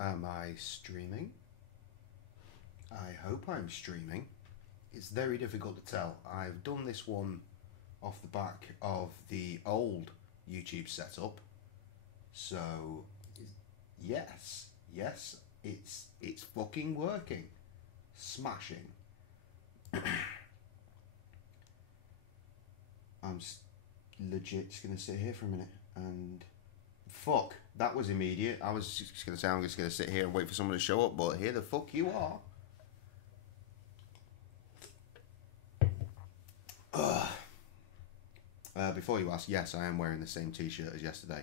Am I streaming? I hope I'm streaming. It's very difficult to tell. I've done this one off the back of the old YouTube setup. So, yes, it's fucking working. Smashing. I'm legit just going to sit here for a minute and... Fuck, that was immediate. I was just going to say I'm just going to sit here and wait for someone to show up, but here the fuck you are. Before you ask, yes, I am wearing the same t-shirt as yesterday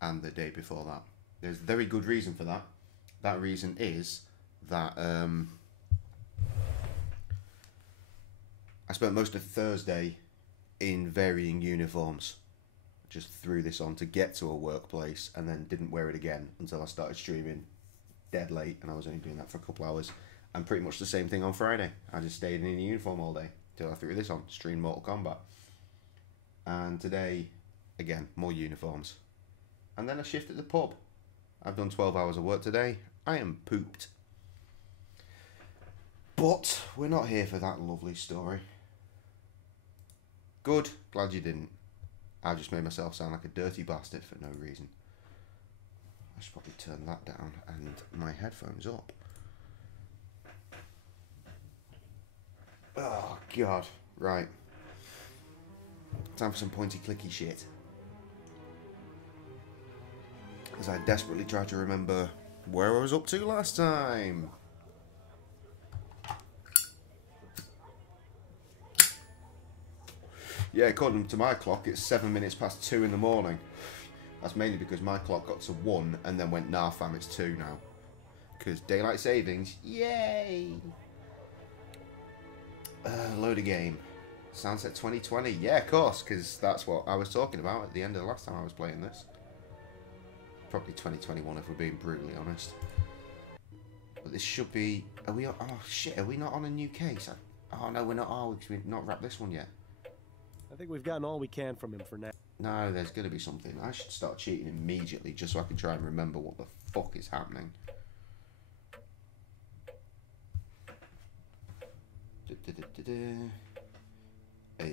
and the day before that. There's a very good reason for that. That reason is that I spent most of Thursday in varying uniforms. Just threw this on to get to a workplace and then didn't wear it again until I started streaming dead late, and I was only doing that for a couple hours. And pretty much the same thing on Friday. I just stayed in a uniform all day till I threw this on, streamed Mortal Kombat. And today, again, more uniforms. And then a shift at the pub. I've done 12 hours of work today. I am pooped. But we're not here for that lovely story. Good, glad you didn't. I just made myself sound like a dirty bastard for no reason. I should probably turn that down and my headphones up. Oh, God. Right. Time for some pointy clicky shit. As I desperately try to remember where I was up to last time. Yeah, according to my clock, it's 7 minutes past 2 in the morning. That's mainly because my clock got to 1 and then went, nah fam, it's 2 now. Because daylight savings, yay! Load a game. Sunset 2020, yeah, of course, because that's what I was talking about at the end of the last time I was playing this. Probably 2021 if we're being brutally honest. But this should be... Are we on... Oh shit, are we not on a new case? Oh no, we're not, are we? Because we've not wrapped this one yet. I think we've gotten all we can from him for now. No, there's going to be something. I should start cheating immediately just so I can try and remember what the fuck is happening. Yes.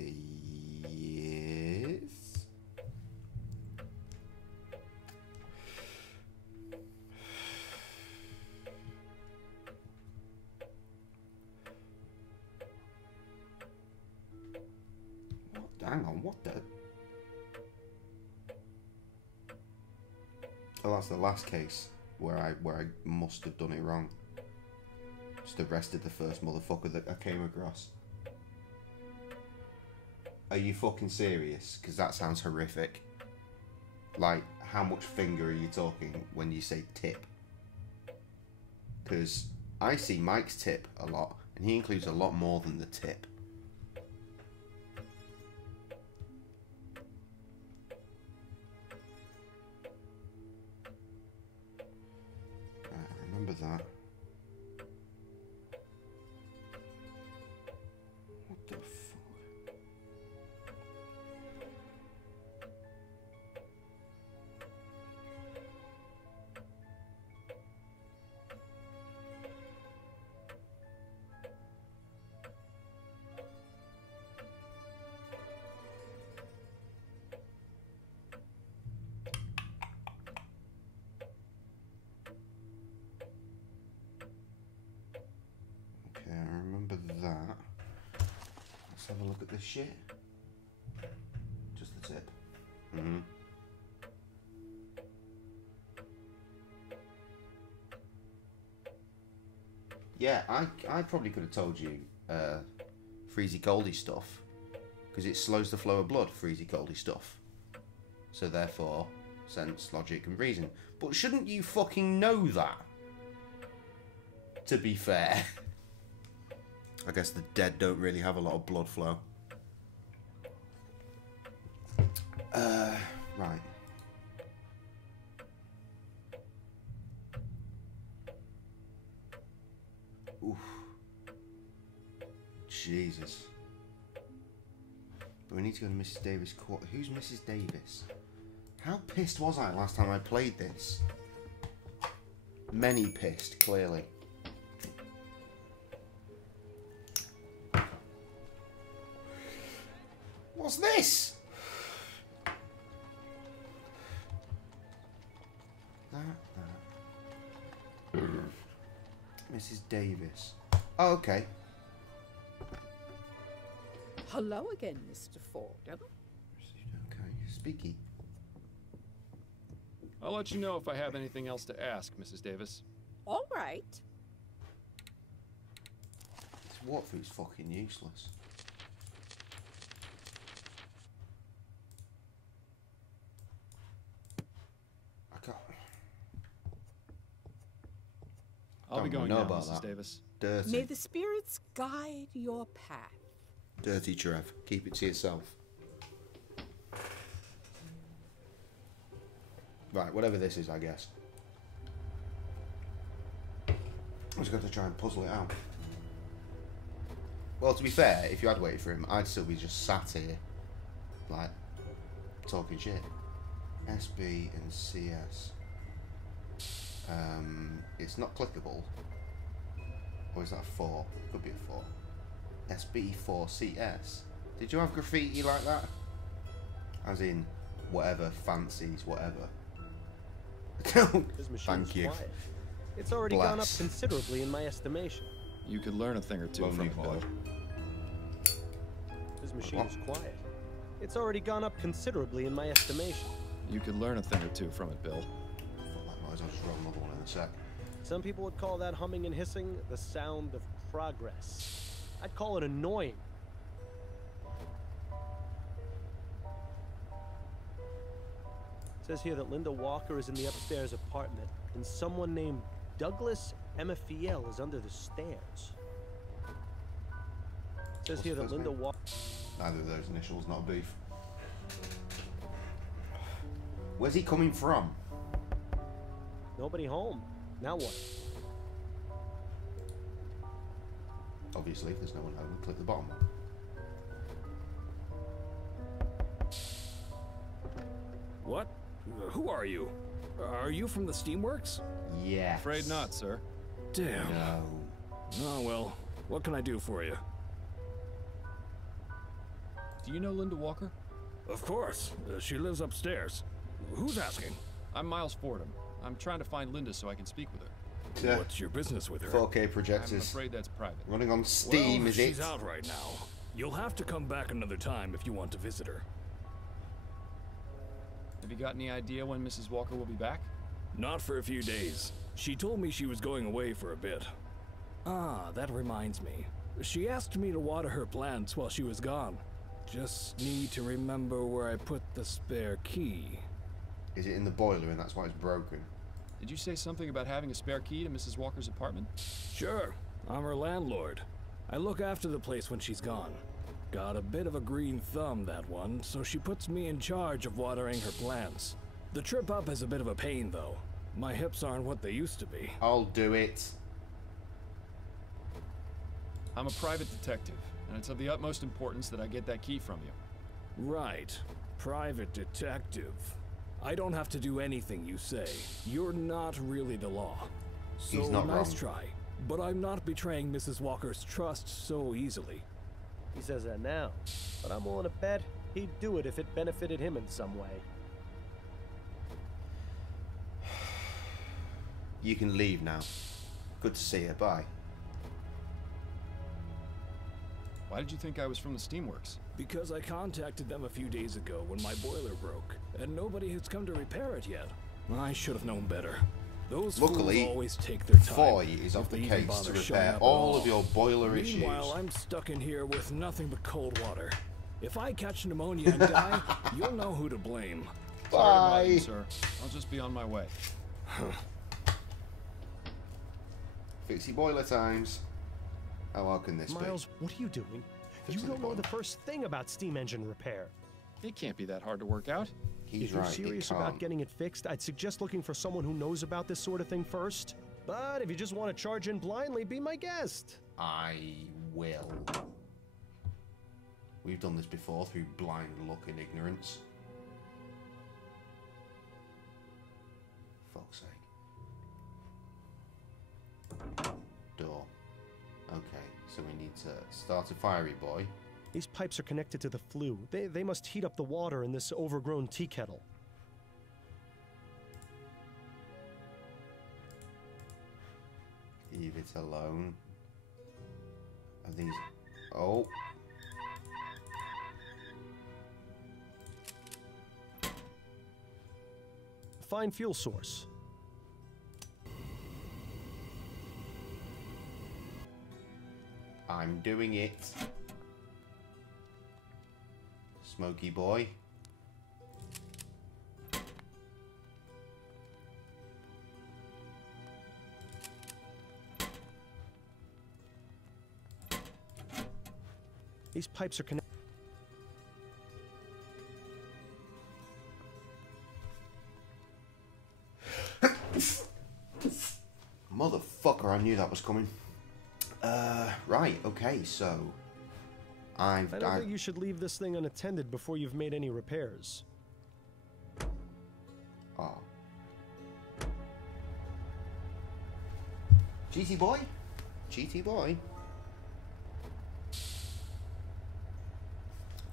Hang on, what the... Oh, that's the last case where I must have done it wrong. Just arrested the first motherfucker that I came across. Are you fucking serious? Because that sounds horrific. Like, how much finger are you talking when you say tip? Because I see Mike's tip a lot, and he includes a lot more than the tip. Remember that. What the fuck? That. Let's have a look at this shit. Just the tip. Yeah, I probably could have told you freezy coldy stuff because it slows the flow of blood, freezy coldy stuff. So therefore, sense, logic and reason. But shouldn't you fucking know that? To be fair. I guess the dead don't really have a lot of blood flow. Right. Oof. Jesus. But we need to go to Mrs. Davis' court. Who's Mrs. Davis? How pissed was I last time I played this? Many pissed, clearly. What's this? Mrs. Davis. Oh, okay. Hello again, Mr. Ford. Okay, speaky. I'll let you know if I have anything else to ask, Mrs. Davis. All right. This walkthrough's fucking useless. I can't. I'll be going now, Mrs. Davis. Dirty. May the spirits guide your path. Dirty Trev. Keep it to yourself. Right, whatever this is, I guess. I just got to try and puzzle it out. Well, to be fair, if you had waited for him, I'd still be just sat here, like, talking shit. SB and CS. It's not clickable. Or is that a 4? Could be a 4. SB4CS. Did you have graffiti like that? As in, whatever, fancies, whatever. This machine's Thank you. quiet. It's already gone up considerably in my estimation. You could learn a thing or two from it, Bill. This machine is quiet. It's already gone up considerably in my estimation. You could learn a thing or two from it, Bill. Fuck that noise, I'll just roll another one in a sec. Some people would call that humming and hissing the sound of progress. I'd call it annoying. It says here that Linda Walker is in the upstairs apartment, and someone named Douglas Emafiel is under the stairs. It says here that Linda Walker... Neither of those initials, not a beef. Where's he coming from? Nobody home. Now what? Obviously, if there's no one home, click the bottom one. What? Who are you? Are you from the Steamworks? Yes. Afraid not, sir. Damn. No. Oh well, what can I do for you? Do you know Linda Walker? Of course. She lives upstairs. Who's asking? I'm Miles Fordham. I'm trying to find Linda so I can speak with her. Yeah. What's your business with her? 4K I'm projectors. afraid that's private. Running on Steam, well, is it? she's out right now. You'll have to come back another time if you want to visit her. Have you got any idea when Mrs. Walker will be back? Not for a few days. She told me she was going away for a bit. Ah, that reminds me. She asked me to water her plants while she was gone. Just need to remember where I put the spare key. Is it in the boiler and that's why it's broken? Did you say something about having a spare key to Mrs. Walker's apartment? Sure, I'm her landlord. I look after the place when she's gone. Got a bit of a green thumb, that one, so she puts me in charge of watering her plants. The trip up is a bit of a pain, though. My hips aren't what they used to be. I'll do it. I'm a private detective, and it's of the utmost importance that I get that key from you. Right. Private detective. I don't have to do anything you say. You're not really the law. So He's not nice wrong. try. But I'm not betraying Mrs. Walker's trust so easily. He says that now, but I'm willing to bet he'd do it if it benefited him in some way. You can leave now. Good to see you. Bye. Why did you think I was from the Steamworks? Because I contacted them a few days ago when my boiler broke, and nobody has come to repair it yet. I should have known better. Those Luckily, fools always take their time. Foy is if off the they even case bother to showing repair up at all of your boiler issues. Meanwhile, I'm stuck in here with nothing but cold water. If I catch pneumonia and die, you'll know who to blame. Sorry about you, Bye. sir. I'll just be on my way. Fixie boiler times. How hard can this Miles, what are you doing? You Fixing don't the know the bottom. first thing about steam engine repair. It can't be that hard to work out. be? He's If you're right. serious it about can't. getting it fixed, I'd suggest looking for someone who knows about this sort of thing first. But if you just want to charge in blindly, be my guest. I will. We've done this before through blind luck and ignorance. Fuck's sake. Okay, so we need to start a fiery boy. These pipes are connected to the flue. They must heat up the water in this overgrown tea kettle. Leave it alone. Are these... Oh. Fine fuel source. I'm doing it. Smoky boy. These pipes are connected. Motherfucker, I knew that was coming. Right, okay, so... I don't think you should leave this thing unattended before you've made any repairs. Oh. GT boy? GT boy?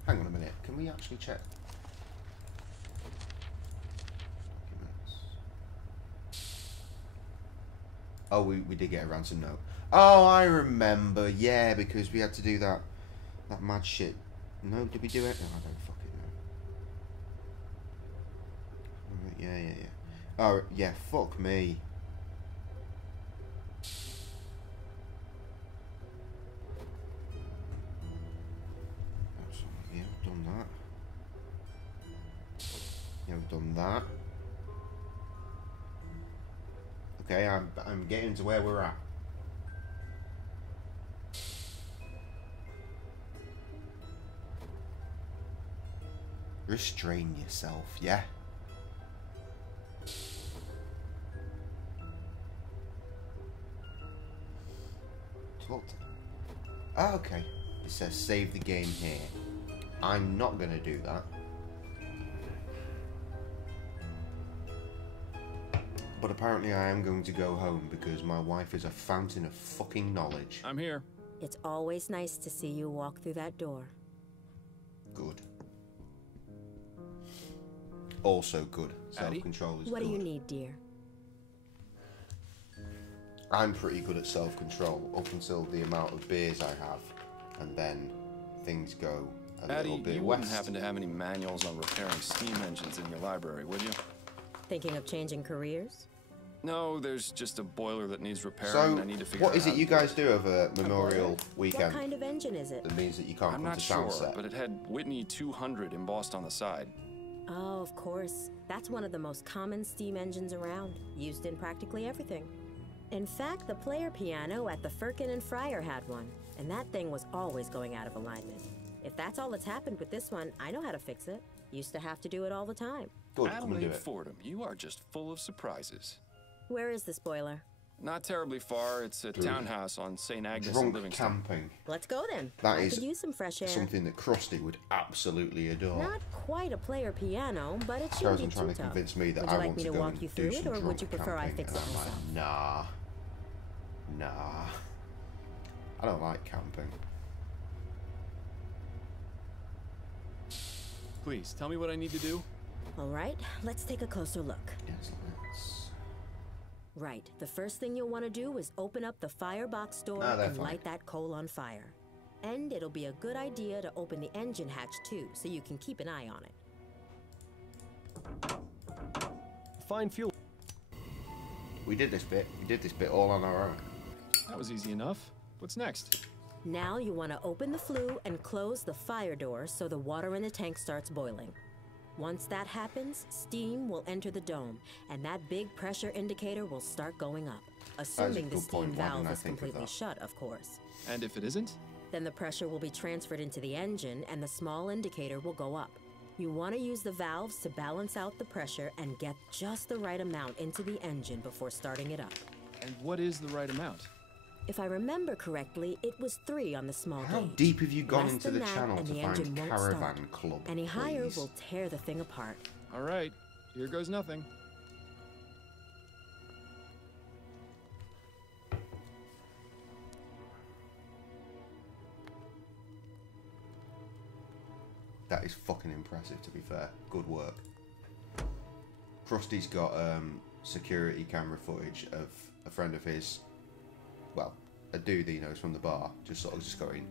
Hang on a minute, can we actually check? Oh, we did get a ransom note. Oh, I remember, yeah, because we had to do that mad shit. No, did we do it? No, I don't fucking know. Yeah. Oh, yeah, fuck me. Yeah, we've done that. Yeah, we've done that. Okay, I'm getting to where we're at. Restrain yourself, yeah? Oh, okay. It says save the game here. I'm not gonna do that. But apparently I am going to go home because my wife is a fountain of fucking knowledge. I'm here. It's always nice to see you walk through that door. Good. Also good. Self-control is good. What do you need, dear? I'm pretty good at self-control up until the amount of beers I have. And then things go a little bit you west. wouldn't happen to have any manuals on repairing steam engines in your library, would you? Thinking of changing careers? No, there's just a boiler that needs repairing. So, I need to figure out what is it you guys do over Memorial Weekend? What kind of engine is it? That means that you can't I'm come not to sure, Sunset. but it had Whitney 200 embossed on the side. Oh, of course. That's one of the most common steam engines around, used in practically everything. In fact, the player piano at the Firkin and Fryer had one, and that thing was always going out of alignment. If that's all that's happened with this one, I know how to fix it. Used to have to do it all the time. Good, come and do Adelaide it. Fordham, you are just full of surprises. Where is the spoiler? Not terribly far. It's a townhouse on St. Agnes and Drunk Livingston. camping. Let's go then. That I is could use some fresh air. something that Krusty would absolutely adore. Not quite a player piano, but it Sarah's shouldn't be trying too to tough. convince me that Would I you like want me to to go walk and you do through some it, or would drunk you prefer I camping, fix and it I'm myself? like, nah. I don't like camping. Please, tell me what I need to do. All right, let's take a closer look. Yes, let's... Right, the first thing you'll want to do is open up the firebox door Ah, they're and fine. light that coal on fire. And it'll be a good idea to open the engine hatch too, so you can keep an eye on it. Fine fuel. We did this bit. We did this bit all on our own. That was easy enough. What's next? Now you want to open the flue and close the fire door so the water in the tank starts boiling. Once that happens, steam will enter the dome, and that big pressure indicator will start going up. Assuming the good steam point. Why didn't valve I is think of completely that? shut, of course. And if it isn't? Then the pressure will be transferred into the engine and the small indicator will go up. You want to use the valves to balance out the pressure and get just the right amount into the engine before starting it up. And what is the right amount? If I remember correctly, it was 3 on the small How gauge. deep have you gone Less into than the that, channel and to the find engine won't Caravan start. Club, Any higher please? will tear the thing apart. All right, here goes nothing. That is fucking impressive, to be fair. Good work. Krusty's got security camera footage of a friend of his, well, a dude that he knows from the bar, just sort of just going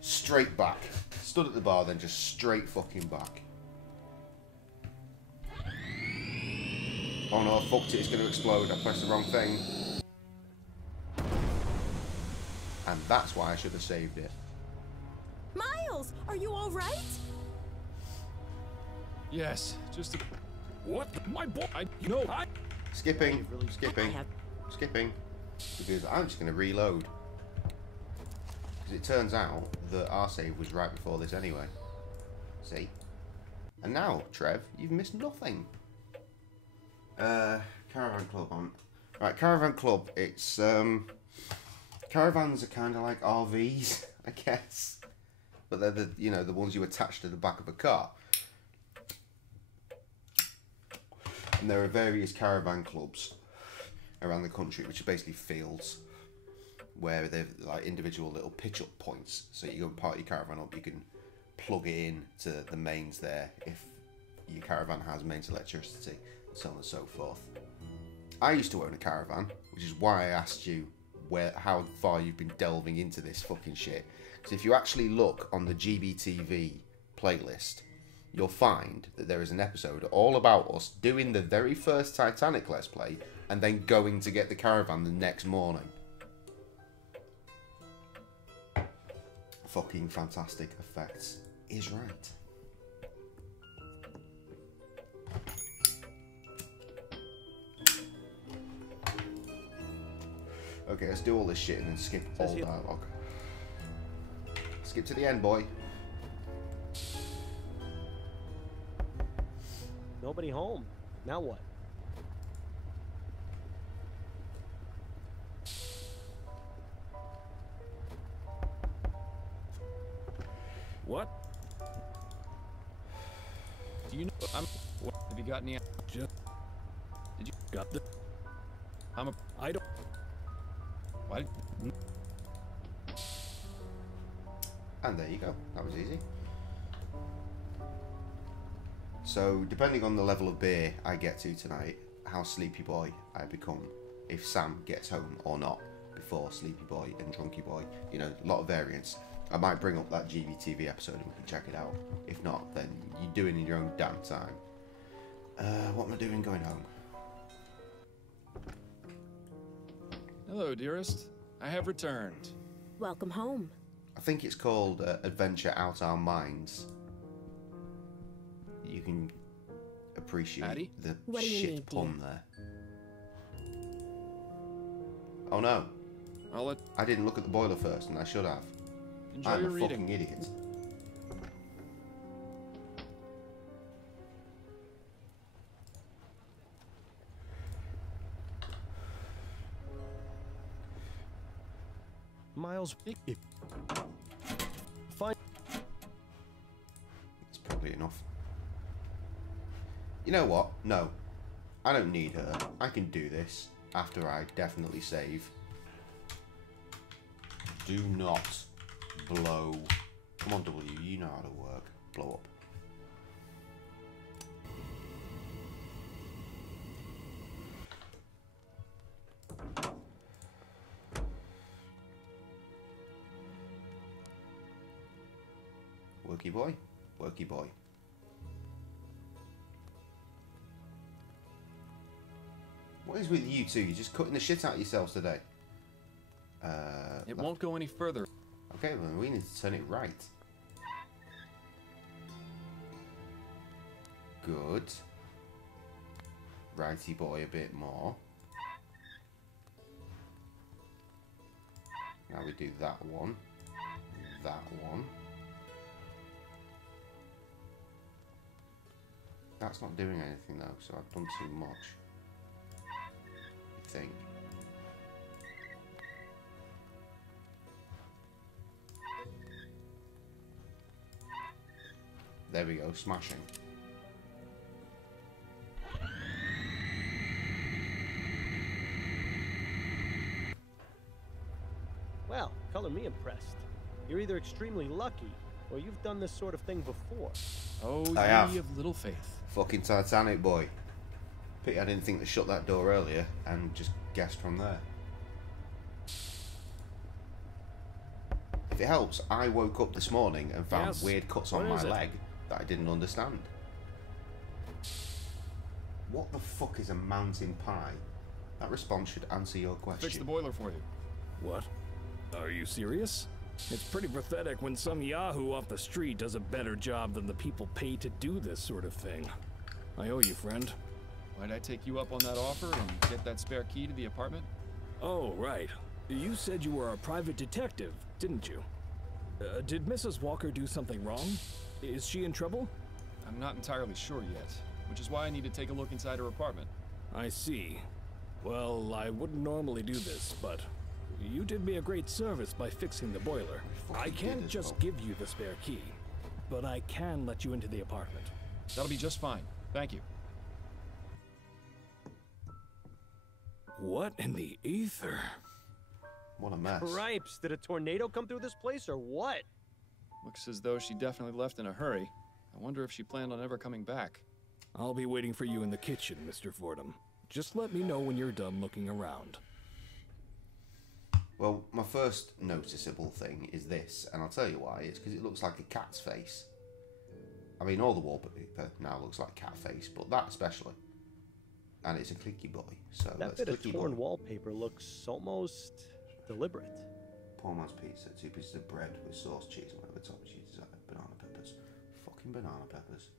straight back. Stood at the bar, then just straight fucking back. Oh no, I fucked it, it's going to explode. I pressed the wrong thing. And that's why I should have saved it. Miles, are you all right? Yes, just a... What? My boy? Skipping, Really- skipping, I have- skipping. Because I'm just going to reload. Because it turns out that our save was right before this anyway. See? And now, Trev, you've missed nothing. Caravan Club on. Right, Caravan Club, it's, caravans are kind of like RVs, I guess. But they're the, you know, the ones you attach to the back of a car. And there are various caravan clubs around the country, which are basically fields where they've like individual little pitch up points. So you go and park your caravan up, you can plug it in to the mains there if your caravan has mains electricity, and so on and so forth. I used to own a caravan, which is why I asked you how far you've been delving into this fucking shit. Because if you actually look on the GBTV playlist, you'll find that there is an episode all about us doing the very first Titanic Let's Play and then going to get the caravan the next morning. Fucking fantastic effects is right. Okay, let's do all this shit and then skip all dialogue. Skip to the end, boy. Nobody home. Now what? What? Do you know... What, have you got any... Just Did you... got the... I don't... What? And there you go. That was easy. So, depending on the level of beer I get to tonight, how sleepy boy I become, if Sam gets home or not, before sleepy boy and drunky boy. You know, a lot of variants. I might bring up that GBTV episode and we can check it out. If not, then you do it in your own damn time. What am I doing going home? Hello, dearest. I have returned. Welcome home. I think it's called Adventure Out Our Minds. You can appreciate Addy? the What do you shit need, pun there. Oh no, I'll let... I didn't look at the boiler first and I should have. Enjoy I'm your a reading. fucking idiot. Miles, fine. It's probably enough. You know what? No. I don't need her. I can do this after I definitely save. Do not blow. Come on, W. You know how to work. Blow up. Worky boy. Worky boy. What is with you two? You're just cutting the shit out of yourselves today. It won't go any further. Okay, well, we need to turn it right. Good. Righty boy a bit more. Now we do that one. That one. That's not doing anything though, so I've done too much. I think. There we go, smashing. Well, color me impressed. You're either extremely lucky Or you've done this sort of thing before. Oh, I ye have. of little faith. Fucking Titanic, boy. Pity I didn't think to shut that door earlier and just guessed from there. If it helps, I woke up this morning and found Yes. weird cuts on What my is it? leg that I didn't understand. What the fuck is a mountain pie? That response should answer your Fix the question. boiler for you. What? Are you serious? It's pretty pathetic when some yahoo off the street does a better job than the people paid to do this sort of thing. I owe you, friend. Might I take you up on that offer and get that spare key to the apartment? Oh, right. You said you were a private detective, didn't you? Did Mrs. Walker do something wrong? Is she in trouble? I'm not entirely sure yet, which is why I need to take a look inside her apartment. I see. Well, I wouldn't normally do this, but you did me a great service by fixing the boiler. fucking I did can't as just well. give you the spare key, but I can let you into the apartment. That'll be just fine. Thank you. What in the ether? What a mess. Cripes, did a tornado come through this place or what? Looks as though she definitely left in a hurry. I wonder if she planned on ever coming back. I'll be waiting for you in the kitchen, Mr. Fordham. Just let me know when you're done looking around. Well, my first noticeable thing is this, and I'll tell you why. It's because it looks like a cat's face. I mean, all the wallpaper now looks like cat face, but that especially. And it's a clicky boy, so That let's bit of clicky torn boy. wallpaper looks almost deliberate. Poor man's pizza, 2 pieces of bread with sauce, cheese, and whatever toppings you desire. Banana peppers. Fucking banana peppers.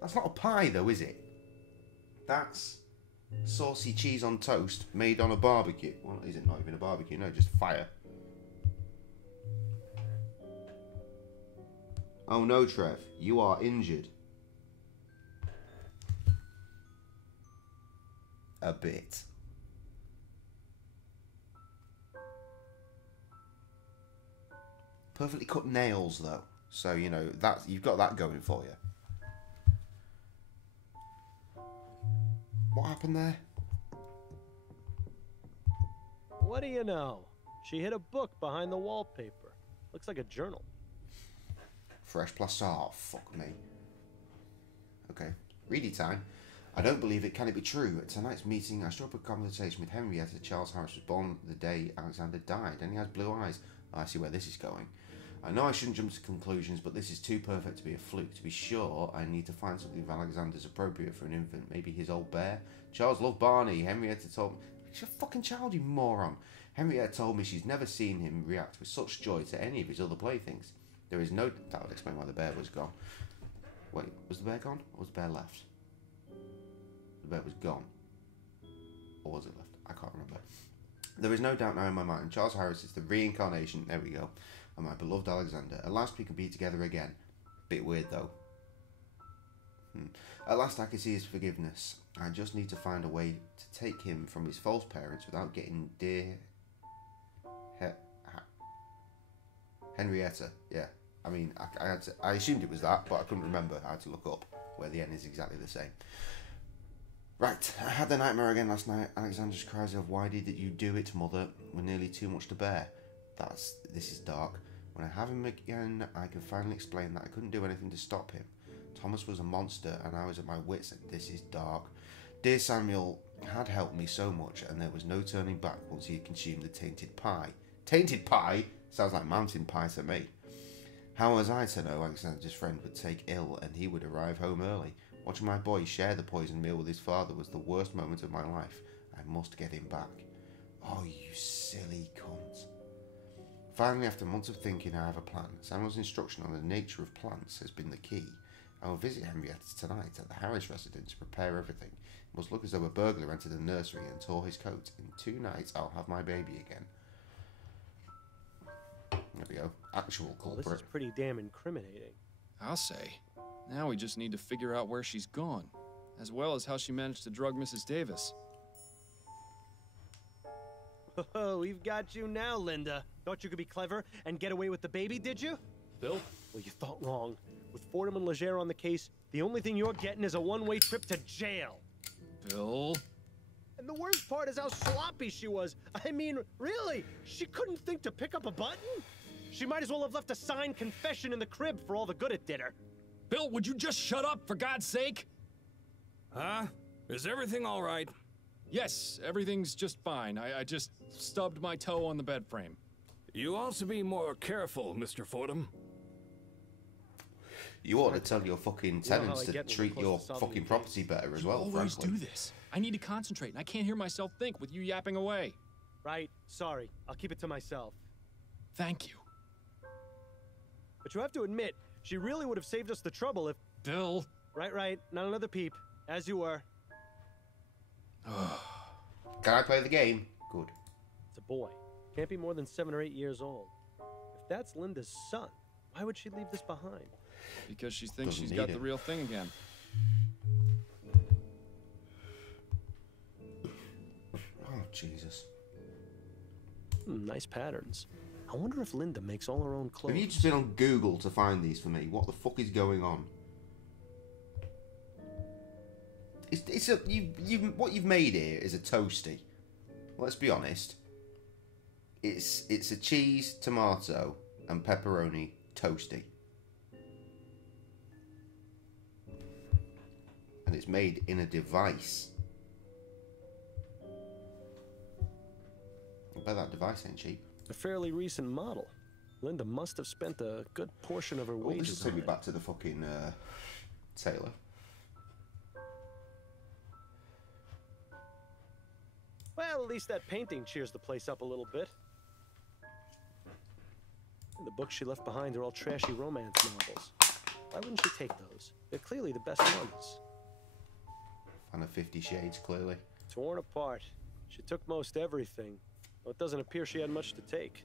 That's not a pie though, is it? That's saucy cheese on toast made on a barbecue. Well, is it not even a barbecue? No, just fire. Oh no, Trev, you are injured. A bit. Perfectly cut nails though, so you know that you've got that going for you. What happened there? What do you know? She hid a book behind the wallpaper. Looks like a journal. Fresh plaster. Oh, fuck me. Okay, ready time. I don't believe it. Can it be true? At tonight's meeting, I struck up a conversation with Henrietta. Charles Harris was born the day Alexander died, and he has blue eyes. I see where this is going. I know I shouldn't jump to conclusions, but this is too perfect to be a fluke. To be sure, I need to find something of Alexander's appropriate for an infant. Maybe his old bear? Charles loved Barney. Henrietta told me... She's a fucking child, you moron. Henrietta told me she's never seen him react with such joy to any of his other playthings. There is no... That would explain why the bear was gone. Wait, was the bear gone? Or was the bear left? The bear was gone. Or was it left? I can't remember. There is no doubt now in my mind. Charles Harris is the reincarnation, there we go, of my beloved Alexander. At last we can be together again. Bit weird though. At last I can see his forgiveness. I just need to find a way to take him from his false parents without getting dear... Henrietta, yeah. I mean, I assumed it was that, but I couldn't remember. I had to look up where the end is exactly the same. Right, I had the nightmare again last night. Alexander's cries of, "Why did you do it, mother?" were nearly too much to bear. This is dark. When I have him again, I can finally explain that I couldn't do anything to stop him. Thomas was a monster, and I was at my wits' end. This is dark. Dear Samuel had helped me so much, and there was no turning back once he had consumed the tainted pie. Tainted pie? Sounds like mountain pie to me. How was I to know Alexander's friend would take ill, and he would arrive home early? Watching my boy share the poisoned meal with his father was the worst moment of my life. I must get him back. Oh, you silly cunt. Finally, after months of thinking, I have a plan. Samuel's instruction on the nature of plants has been the key. I will visit Henrietta tonight at the Harris residence to prepare everything. It must look as though a burglar entered the nursery and tore his coat. In 2 nights, I'll have my baby again. There we go. Actual Well, culprit. this is pretty damn incriminating. I'll say. Now we just need to figure out where she's gone, as well as how she managed to drug Mrs. Davis. Oh, we've got you now, Linda. Thought you could be clever and get away with the baby, did you? Bill? Well, you thought wrong. With Fordham and Legere on the case, the only thing you're getting is a one-way trip to jail. Bill? And the worst part is how sloppy she was. I mean, really, she couldn't think to pick up a button? She might as well have left a signed confession in the crib for all the good it did her. Bill, would you just shut up, for God's sake? Huh? Is everything all right? Yes, everything's just fine. I just stubbed my toe on the bed frame. You ought to be more careful, Mr. Fordham. You ought to tell your fucking how I tenants to get when we're treat close your to solving fucking the property better as You well, always frankly. do this. I need to concentrate, and I can't hear myself think with you yapping away. Right, sorry. I'll keep it to myself. Thank you. But you have to admit, she really would have saved us the trouble if... Bill. Right. Not another peep. As you were. Can I play the game? Good. It's a boy. Can't be more than 7 or 8 years old. If that's Linda's son, why would she leave this behind? Because she thinks Doesn't she's need got it. the real thing again. Oh, Jesus. Nice patterns. I wonder if Linda makes all her own clothes. Have you just been on Google to find these for me? What the fuck is going on? What you've made here is a toasty. Let's be honest. It's a cheese, tomato, and pepperoni toasty. And it's made in a device. I bet that device ain't cheap. A fairly recent model. Linda must have spent a good portion of her Oh, this wages will take on me it. back to the fucking tailor. Well, at least that painting cheers the place up a little bit. And the books she left behind are all trashy romance novels. Why wouldn't she take those? They're clearly the best ones. And a 50 Shades, clearly. Torn apart. She took most everything. Though it doesn't appear she had much to take.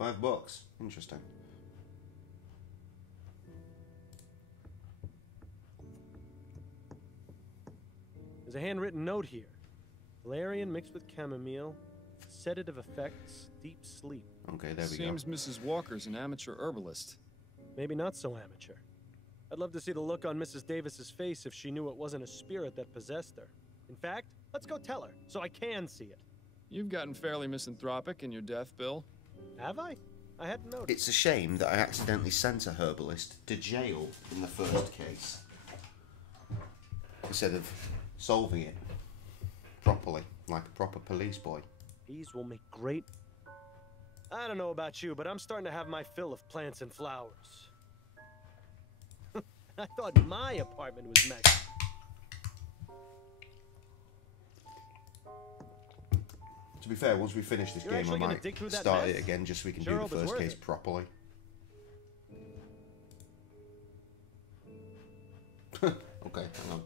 $5. Interesting. There's a handwritten note here. Valerian mixed with chamomile. Sedative effects, deep sleep. Okay, there we Seems go. Mrs. Walker's an amateur herbalist. Maybe not so amateur. I'd love to see the look on Mrs. Davis's face if she knew it wasn't a spirit that possessed her. In fact, let's go tell her, so I can see it. You've gotten fairly misanthropic in your death, Bill. Have I? I hadn't noticed. It's a shame that I accidentally sent a herbalist to jail in the first case. Instead of solving it properly, like a proper police boy. These will make great... I don't know about you, but I'm starting to have my fill of plants and flowers. I thought my apartment was messy. To be fair, once we finish this You're game, I actually gonna might dig through that start mess? it again just so we can Sure do hope the it's first worth case it. properly. Okay, hang on.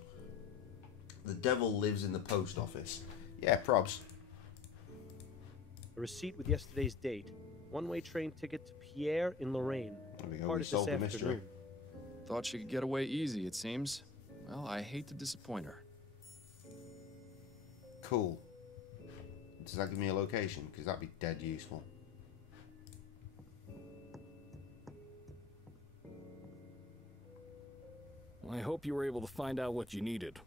The devil lives in the post office. Yeah, probs. A receipt with yesterday's date. One-way train ticket to Pierre in Lorraine. There we go, Part we is solved this the mystery. afternoon. Thought she could get away easy, it seems. Well, I hate to disappoint her. Cool. Does that give me a location? Because that'd be dead useful. I hope you were able to find out what you needed.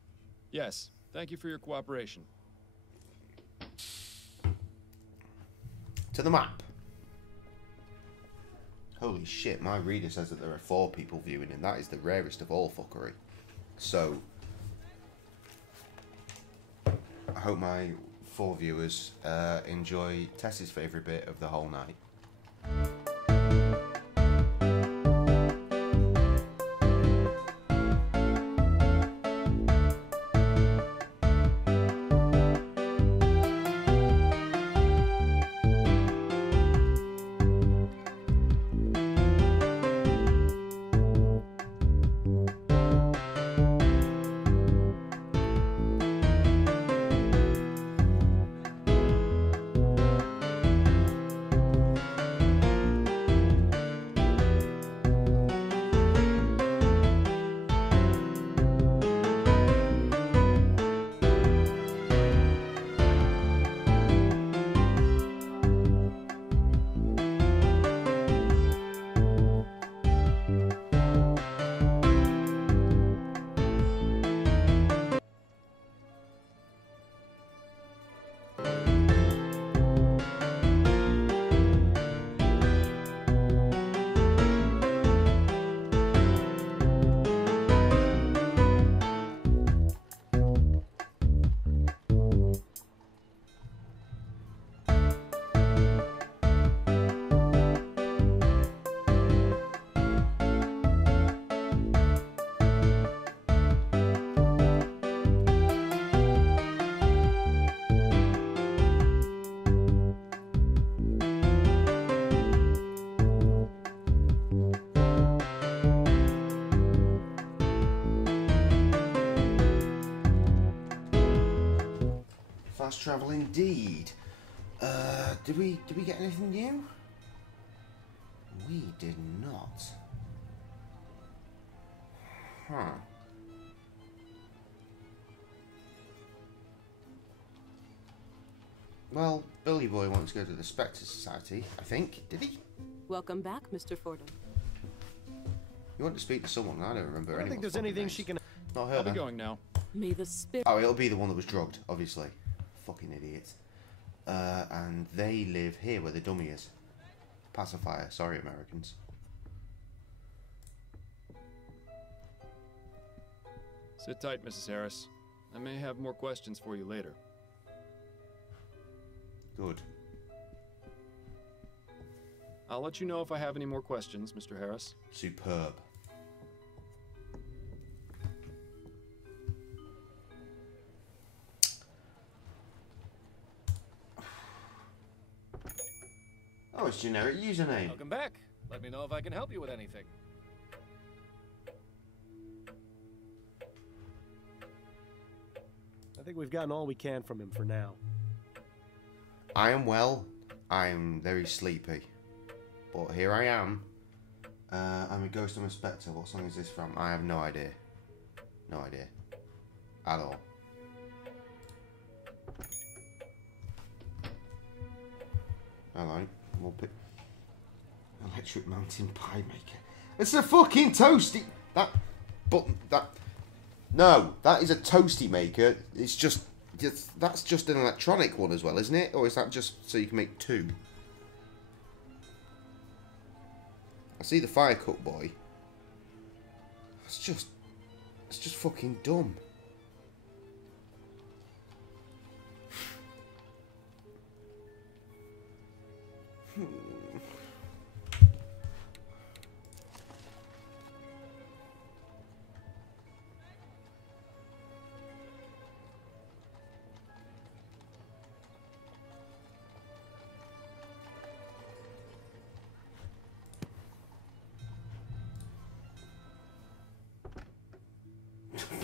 Yes, thank you for your cooperation. To the map. Holy shit, my reader says that there are 4 people viewing, and that is the rarest of all fuckery. So, I hope my 4 viewers enjoy Tess's favourite bit of the whole night. Fast travel indeed. Did we get anything new? We did not. Huh. Well, Billy Boy wants to go to the Spectre Society, I think. Did he? Welcome back, Mr. Fordham. You want to speak to someone? I don't remember. I don't think there's anything she can. Not her. I'll be then. going now. May the spirit. Oh, it'll be the one that was drugged, obviously. Fucking idiot. And they live here where the dummy is. Pacifier. Sorry, Americans. Sit tight, Mrs. Harris. I may have more questions for you later. Good. I'll let you know if I have any more questions, Mr. Harris. Superb. Oh, it's generic username. Welcome back. Let me know if I can help you with anything. I think we've gotten all we can from him for now. I am well. I am very sleepy. But here I am. I'm a ghost, I'm a spectre. What song is this from? I have no idea. No idea. At all. Hello. We'll pick Electric Mountain Pie Maker. It's a fucking toasty. No, that is a toasty maker. It's just that's just an electronic one as well, isn't it? Or is that just so you can make two? I see the fire cook boy. It's just fucking dumb.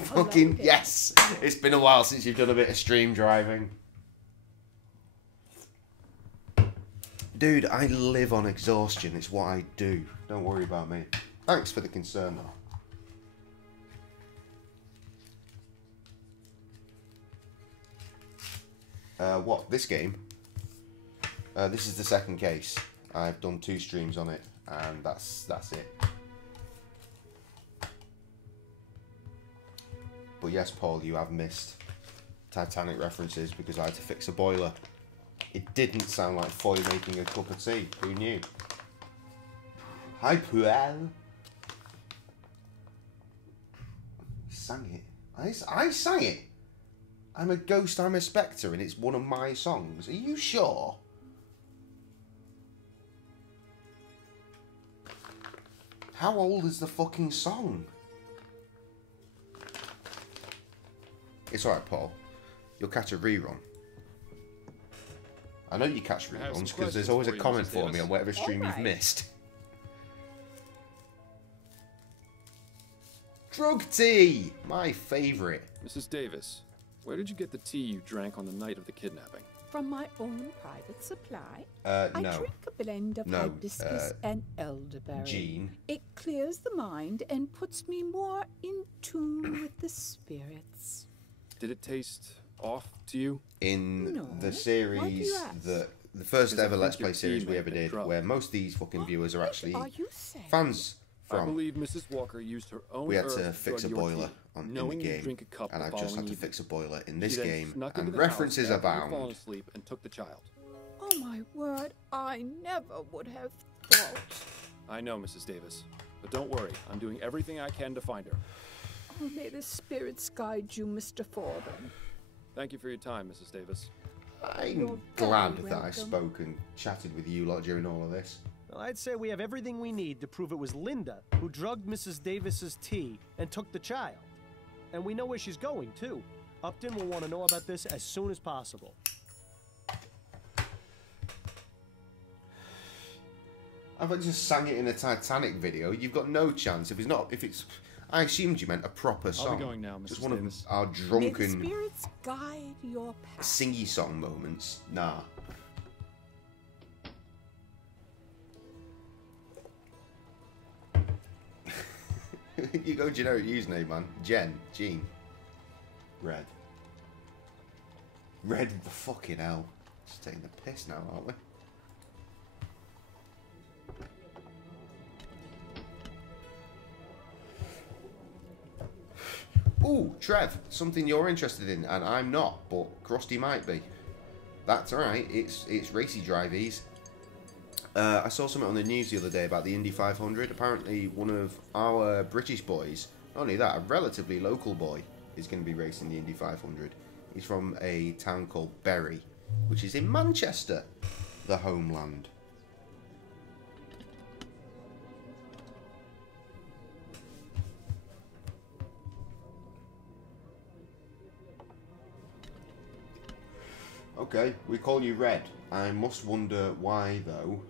Fucking yes! It's been a while since you've done a bit of stream driving. Dude, I live on exhaustion. It's what I do. Don't worry about me. Thanks for the concern, though. What? This game? This is the second case. I've done 2 streams on it, and that's it. But yes, Paul, you have missed Titanic references because I had to fix a boiler. It didn't sound like Foy making a cup of tea. Who knew? Hi, Puel. Sang it. I sang it. I'm a ghost, I'm a spectre, and it's one of my songs. Are you sure? How old is the fucking song? It's alright, Paul. You'll catch a rerun. I know you catch reruns because there's always a comment for me on whatever stream you've missed. Drug tea! My favourite. Mrs. Davis, where did you get the tea you drank on the night of the kidnapping? From my own private supply. No. I drink a blend of hibiscus and elderberry. Jean. It clears the mind and puts me more in tune with the spirits. Did it taste off to you? In the Why series do you ask? the first Because I ever think Let's your Play series tea we may ever have been did, drugged. where most of these fucking viewers are actually Are you saying? fans I from. believe Mrs. Walker used her own We had herb to fix a drug your boiler tea, in knowing the you'd game, drink a cup and the I've just had following to evening. fix a boiler in She this then game, snuck and into the house references after you'd fallen abound. asleep and took the child. Oh my word, I never would have thought. I know, Mrs. Davis. But don't worry, I'm doing everything I can to find her. Oh, may the spirits guide you, Mr. Fordham. Thank you for your time, Mrs. Davis. I'm You're glad very that I welcome. spoke and chatted with you lot during all of this. Well, I'd say we have everything we need to prove it was Linda who drugged Mrs. Davis's tea and took the child. And we know where she's going, too. Upton will want to know about this as soon as possible. I've just sang it in a Titanic video. You've got no chance. If it's, I assumed you meant a proper song. I'll be going now, Mrs. Just one Davis. of our May the drunken, spirits guide your path. singy song moments. Nah. You go generic username, man. Jean. Red. Red, the fucking hell. Just taking the piss now, aren't we? Ooh, Trev, something you're interested in, and I'm not, but Krusty might be. That's alright, it's racy driveys. I saw something on the news the other day about the Indy 500. Apparently one of our British boys, not only that, a relatively local boy, is going to be racing the Indy 500. He's from a town called Bury, which is in Manchester, the homeland. Okay, we call you Red. I must wonder why, though,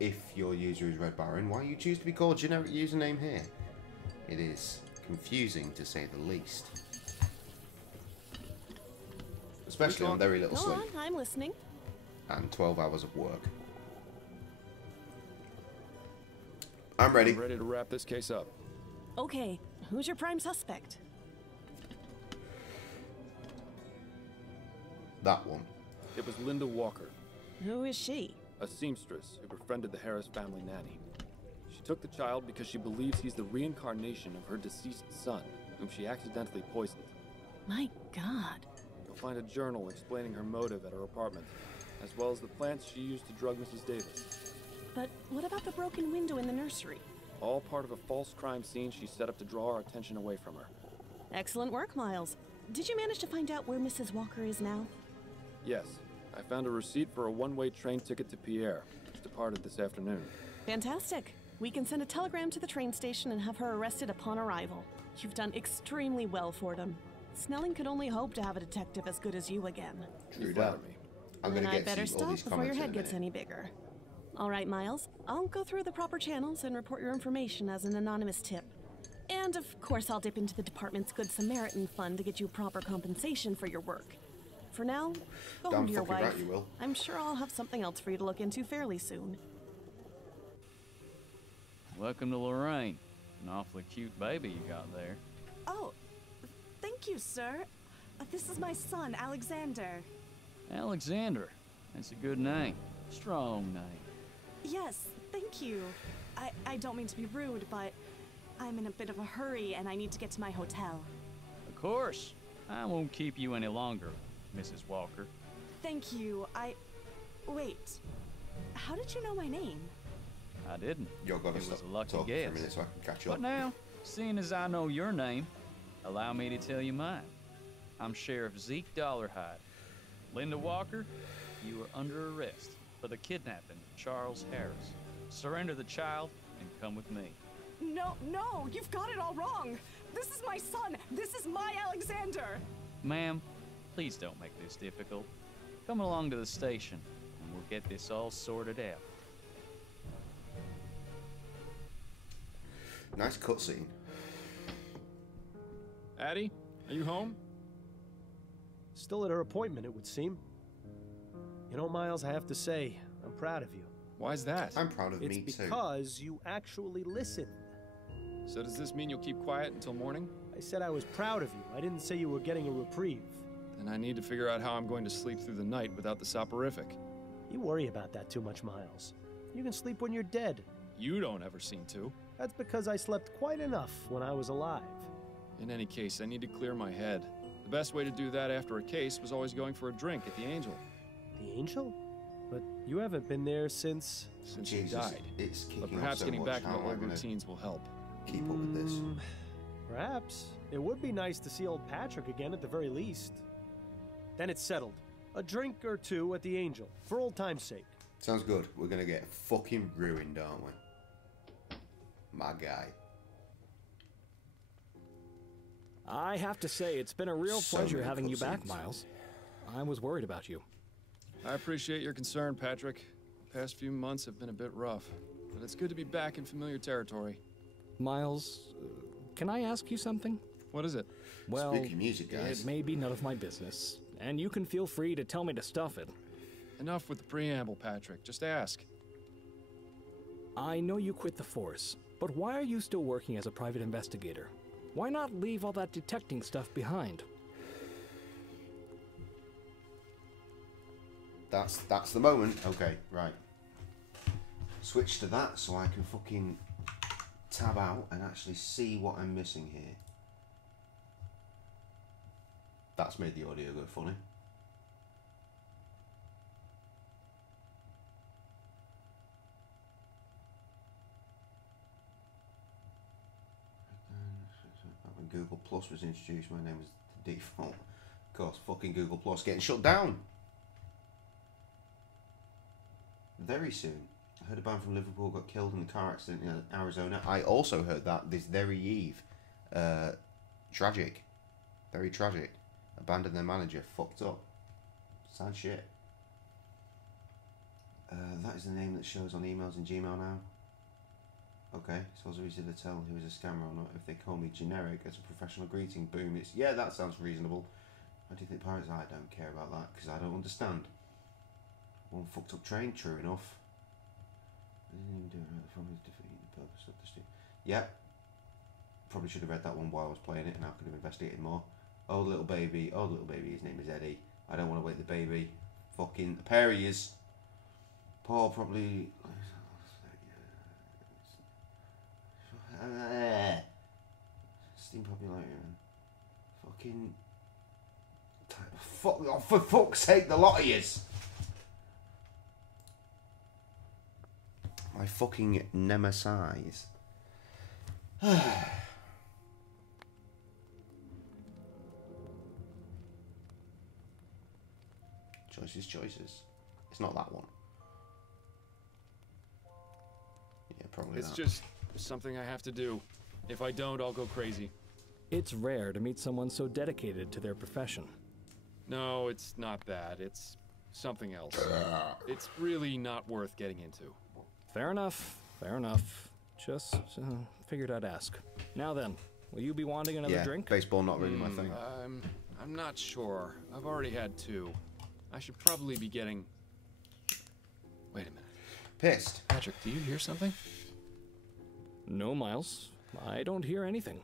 if your user is Red Baron, why you choose to be called generic username here. It is confusing, to say the least. Especially on very little Go sleep. on, I'm listening. And 12 hours of work. I'm ready. I'm ready to wrap this case up. Okay, who's your prime suspect? That one. It was Linda Walker, Who is she? a seamstress who befriended the Harris family nanny. She took the child because she believes he's the reincarnation of her deceased son, whom she accidentally poisoned. My God. You'll find a journal explaining her motive at her apartment, as well as the plants she used to drug Mrs. Davis. But what about the broken window in the nursery? All part of a false crime scene she set up to draw our attention away from her. Excellent work, Miles. Did you manage to find out where Mrs. Walker is now? Yes, I found a receipt for a one-way train ticket to Pierre, which departed this afternoon. Fantastic. We can send a telegram to the train station and have her arrested upon arrival. You've done extremely well, Fordham. Snelling could only hope to have a detective as good as you again. True flatter that. me. I'm Then going to I get better to all stop these before your comments head in a gets minute. any bigger. All right, Miles. I'll go through the proper channels and report your information as an anonymous tip. And of course, I'll dip into the department's Good Samaritan fund to get you proper compensation for your work. For now, go Damn home to your fucking right wife. you will. I'm sure I'll have something else for you to look into fairly soon. Welcome to Lorraine. An awfully cute baby you got there. Oh, thank you, sir. This is my son, Alexander. Alexander. That's a good name. Strong name. Yes, thank you. I don't mean to be rude, but I'm in a bit of a hurry and I need to get to my hotel. Of course. I won't keep you any longer, Mrs. Walker. Thank you. Wait. How did you know my name? I didn't. You're going to It was stop a lucky talking guess. for a minute so I can catch up. But now, seeing as I know your name, allow me to tell you mine. I'm Sheriff Zeke Dollarhide. Linda Walker, you are under arrest for the kidnapping of Charles Harris. Surrender the child and come with me. No, you've got it all wrong. This is my son. This is my Alexander. Ma'am, please don't make this difficult. Come along to the station and we'll get this all sorted out. Nice cutscene. Addie, are you home? Still at her appointment, it would seem. You know, Miles, I have to say, I'm proud of you. Why's that? I'm proud of It's me too. because you actually listened. So does this mean you'll keep quiet until morning? I said I was proud of you. I didn't say you were getting a reprieve. Then I need to figure out how I'm going to sleep through the night without the soporific. You worry about that too much, Miles. You can sleep when you're dead. You don't ever seem to. That's because I slept quite enough when I was alive. In any case, I need to clear my head. The best way to do that after a case was always going for a drink at the Angel. The Angel? But you haven't been there since He Jesus, died. it's kicking But off perhaps so getting much. back How into am I old gonna routines will help. keep up with this? Perhaps. It would be nice to see old Patrick again at the very least. Then it's settled. A drink or two at the Angel, for old time's sake. Sounds good. We're gonna get fucking ruined, aren't we? My guy. I have to say, it's been a real So pleasure many having you back, cutscenes. Miles. I was worried about you. I appreciate your concern, Patrick. The past few months have been a bit rough, but it's good to be back in familiar territory. Miles, can I ask you something? What is it? Well, Spooky music, guys. it may be none of my business, and you can feel free to tell me to stuff it. Enough with the preamble, Patrick. Just ask. I know you quit the force, but why are you still working as a private investigator? Why not leave all that detecting stuff behind? That's the moment. Okay, right. Switch to that so I can fucking tab out and actually see what I'm missing here. That's made the audio go funny. When Google Plus was introduced, my name was the default. Of course, fucking Google Plus getting shut down. Very soon. I heard a band from Liverpool got killed in a car accident in Arizona. I also heard that this very eve. Tragic. Very tragic. Abandoned their manager. Fucked up. Sad shit. That is the name that shows on emails in Gmail now. Okay, so it's easy to tell who is a scammer or not if they call me generic as a professional greeting. Boom, it's... Yeah, that sounds reasonable. Why do you think pirates... I don't care about that, because I don't understand. One fucked up train, true enough. I didn't even do it right. The problem is defeating the purpose of the street. Yep. Probably should have read that one while I was playing it, and I could have investigated more. Oh, little baby. Oh, little baby. His name is Eddie. I don't want to wake the baby. Fucking... A pair he is. Paul probably... Steam popularity, man. Fucking... Fuck, oh, for fuck's sake, the lot of yous! My fucking nemesis. Choices. It's not that one. Yeah, probably It's that. just something I have to do. If I don't, I'll go crazy. It's rare to meet someone so dedicated to their profession. No, it's not that. It's something else. It's really not worth getting into. Fair enough. Just figured I'd ask. Now then, will you be wanting another drink? Baseball not really my thing. I'm not sure. I've already had 2. I should probably be getting... Wait a minute. Pissed. Patrick, do you hear something? No, Miles. I don't hear anything.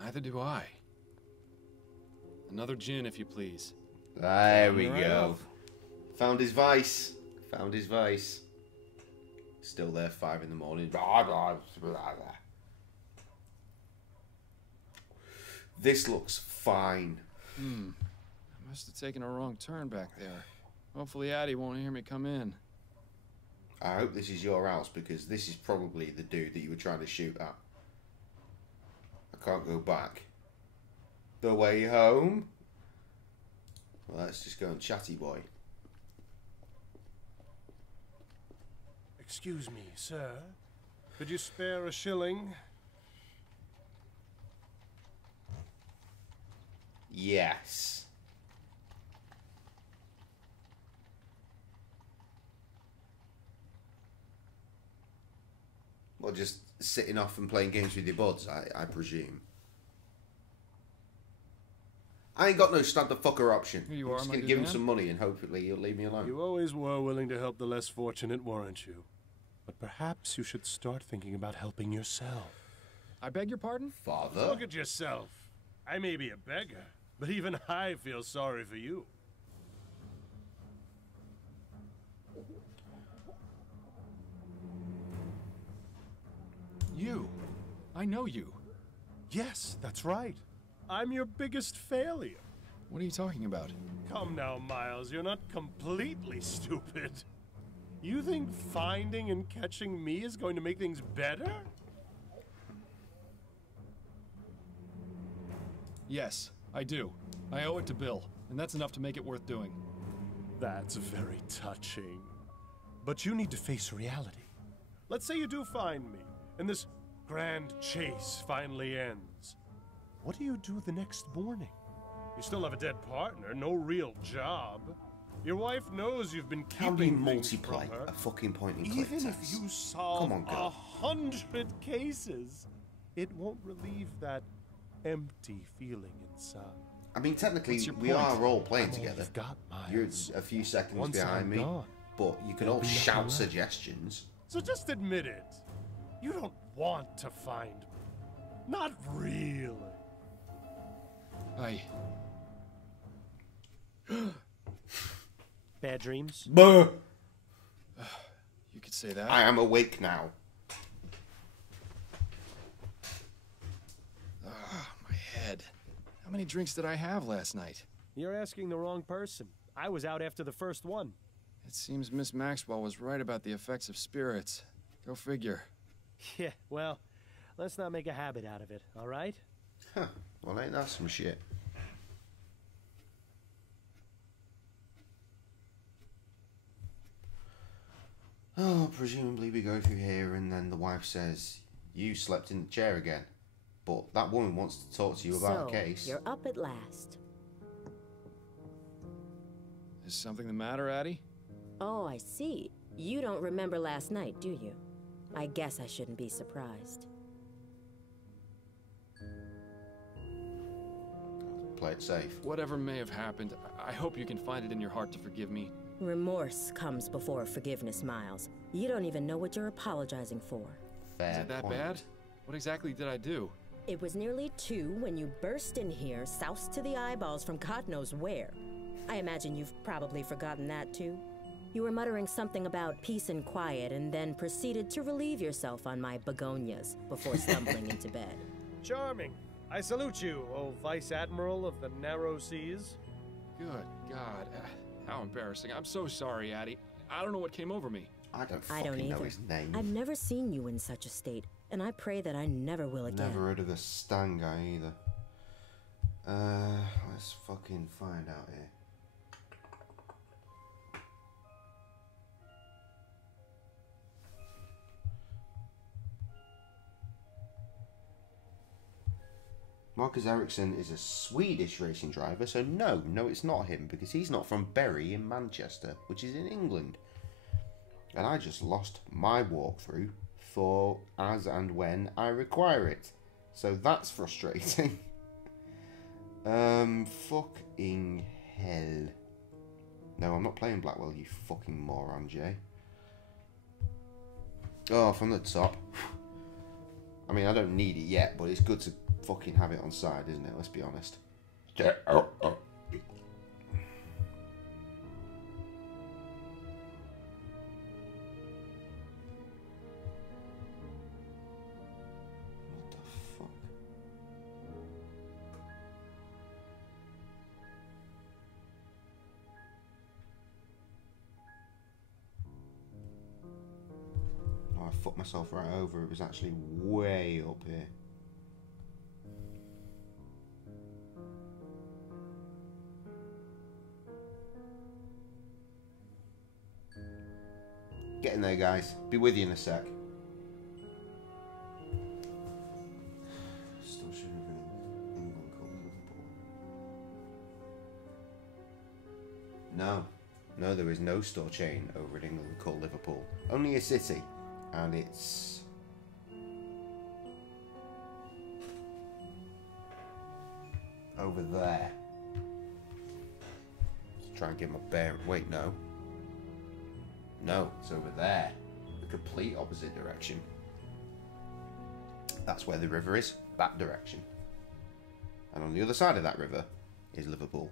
Neither do I. Another gin, if you please. There we Right go. off. Found his vice. Still there, 5 in the morning. This looks fine. I must have taken a wrong turn back there. Hopefully Addie won't hear me come in. I hope this is your house, because this is probably the dude that you were trying to shoot at. I can't go back. The way home? Well, let's just go and chatty boy. Excuse me, sir. Could you spare a shilling? Yes. Well, just sitting off and playing games with your buds, I presume. I ain't got no stab the fucker option. Here you I'm are, just my going to good give him man. some money and hopefully he'll leave me alone. You always were willing to help the less fortunate, weren't you? But perhaps you should start thinking about helping yourself. I beg your pardon? Father? Look at yourself. I may be a beggar, but even I feel sorry for you. You. I know you. Yes, that's right. I'm your biggest failure. What are you talking about? Come now, Miles, you're not completely stupid. You think finding and catching me is going to make things better? Yes, I do. I owe it to Bill, and that's enough to make it worth doing. That's very touching. But you need to face reality. Let's say you do find me, and this grand chase finally ends. What do you do the next morning? You still have a dead partner, no real job. Your wife knows you've been How do you keeping things from multiplay her. a fucking point and click Even if text? you solve Come on, girl. 100 cases, it won't relieve that empty feeling inside. I mean, technically, What's your we point? are all playing I'm all together. you've got, Miles. You're a few seconds Once behind I'm me, gone, but you can there'll all be nothing shout left. suggestions. So just admit it. You don't want to find me. Not really. I... Bad dreams? Buh! You could say that. I am awake now. My head. How many drinks did I have last night? You're asking the wrong person. I was out after the first one. It seems Miss Maxwell was right about the effects of spirits. Go figure. Yeah, well, let's not make a habit out of it, all right? Huh. Well, ain't that some shit? Oh, presumably we go through here and then the wife says, you slept in the chair again. But that woman wants to talk to you about a case. You're up at last. Is something the matter, Addie? Oh, I see. You don't remember last night, do you? I guess I shouldn't be surprised. Play it safe. Whatever may have happened, I hope you can find it in your heart to forgive me. Remorse comes before forgiveness, Miles. You don't even know what you're apologizing for. Fair Is it that point. bad? What exactly did I do? It was nearly 2 when you burst in here, soused to the eyeballs from God knows where. I imagine you've probably forgotten that too. You were muttering something about peace and quiet and then proceeded to relieve yourself on my begonias before stumbling into bed. Charming. I salute you, O Vice Admiral of the Narrow Seas. Good God. How embarrassing. I'm so sorry, Addie. I don't know what came over me. I don't I don't fucking know either. his name. I've never seen you in such a state, and I pray that I never will again. Never heard of the Stan guy either. Let's fucking find out here. Marcus Ericsson is a Swedish racing driver, so no, it's not him, because he's not from Bury in Manchester, which is in England. And I just lost my walkthrough for as and when I require it. So that's frustrating. Fucking hell. No, I'm not playing Blackwell, you fucking moron, Jay. Oh, from the top. I mean, I don't need it yet, but it's good to fucking have it on side, isn't it? Let's be honest. Yeah. Oh. What the fuck? Oh, I fucked myself right over. It was actually way up here. Getting there, guys. Be with you in a sec. Still shouldn't have been England called Liverpool. No, there is no store chain over in England called Liverpool. Only a city, and it's over there. Let's try and get my bear. Wait, no. No, it's over there. The complete opposite direction. That's where the river is. That direction. And on the other side of that river is Liverpool.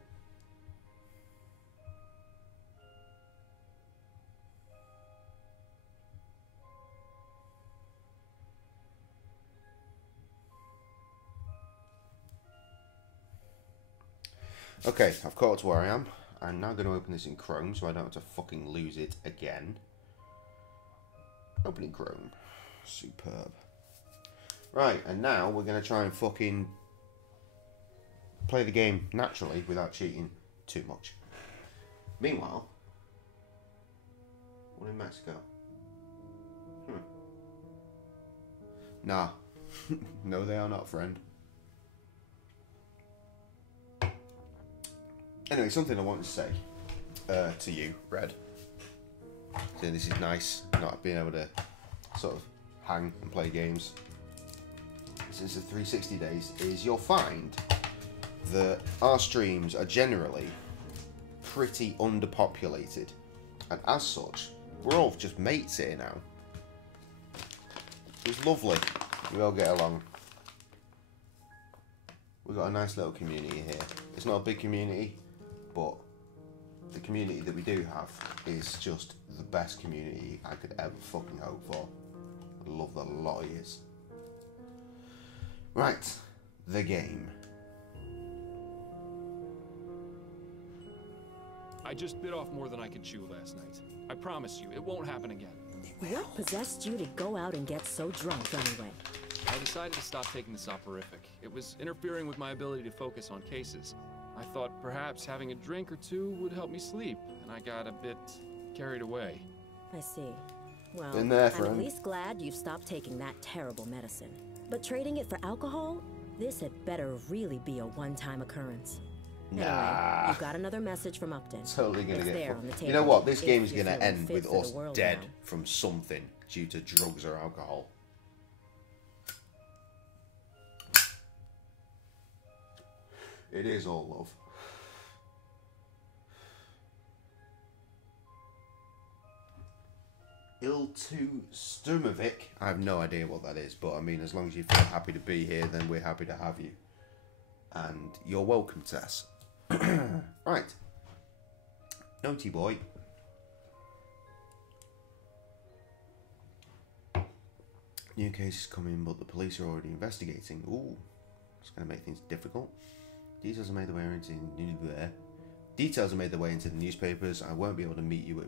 Okay, I've caught up to where I am. I'm now going to open this in Chrome so I don't have to fucking lose it again. Opening Chrome. Superb. Right, and now we're going to try and fucking play the game naturally without cheating too much. Meanwhile, one in Mexico. Nah. No, they are not, friend. Anyway, something I wanted to say. to you, Red. So this is nice, not being able to sort of hang and play games since the 360 days, is you'll find that our streams are generally pretty underpopulated, and as such, we're all just mates here now. It's lovely. We all get along. We've got a nice little community here. It's not a big community, but the community that we do have is just the best community I could ever fucking hope for. I love that a lot of years. Right, the game. I just bit off more than I could chew last night. I promise you, it won't happen again. What possessed you to go out and get so drunk anyway? I decided to stop taking the soporific. It was interfering with my ability to focus on cases. I thought perhaps having a drink or two would help me sleep, and I got a bit carried away. I see. Well, Been there, I'm friend. at least glad you've stopped taking that terrible medicine. But trading it for alcohol? This had better really be a one-time occurrence. Anyway, Nah. you've got another message from Upton. Totally gonna It's get there fucked. on the You table know what? This if game is you're gonna feeling end fit with for the us world dead now. from something due to drugs or alcohol. It is all love. Il-tu Stumovic. I have no idea what that is, but I mean, as long as you feel happy to be here, then we're happy to have you. And you're welcome, Tess. Right. Naughty boy. New case is coming, but the police are already investigating. Ooh, it's going to make things difficult. Details are made their way into the newspapers. I won't be able to meet you at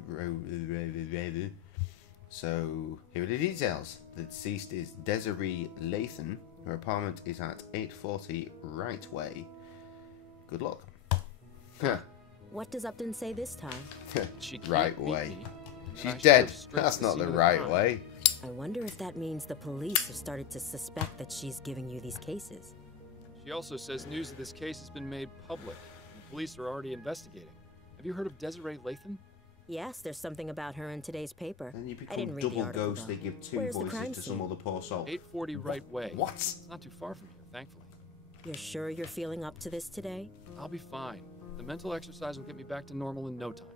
So here are the details. The deceased is Desiree Lathan. Her apartment is at 840 Right Way. Good luck. What does Upton say this time? She can't Right beat way. me, and She's I should dead. have straight That's to the not scene the of right crime. way. I wonder if that means the police have started to suspect that she's giving you these cases. She also says news of this case has been made public. The police are already investigating. Have you heard of Desiree Lathan? Yes, there's something about her in today's paper. And you I didn't become read the double article, ghost. though. They give two Where's the crime voices to some scene? other poor soul. 840 Right Way. What? It's not too far from here, thankfully. You're sure you're feeling up to this today? I'll be fine. The mental exercise will get me back to normal in no time.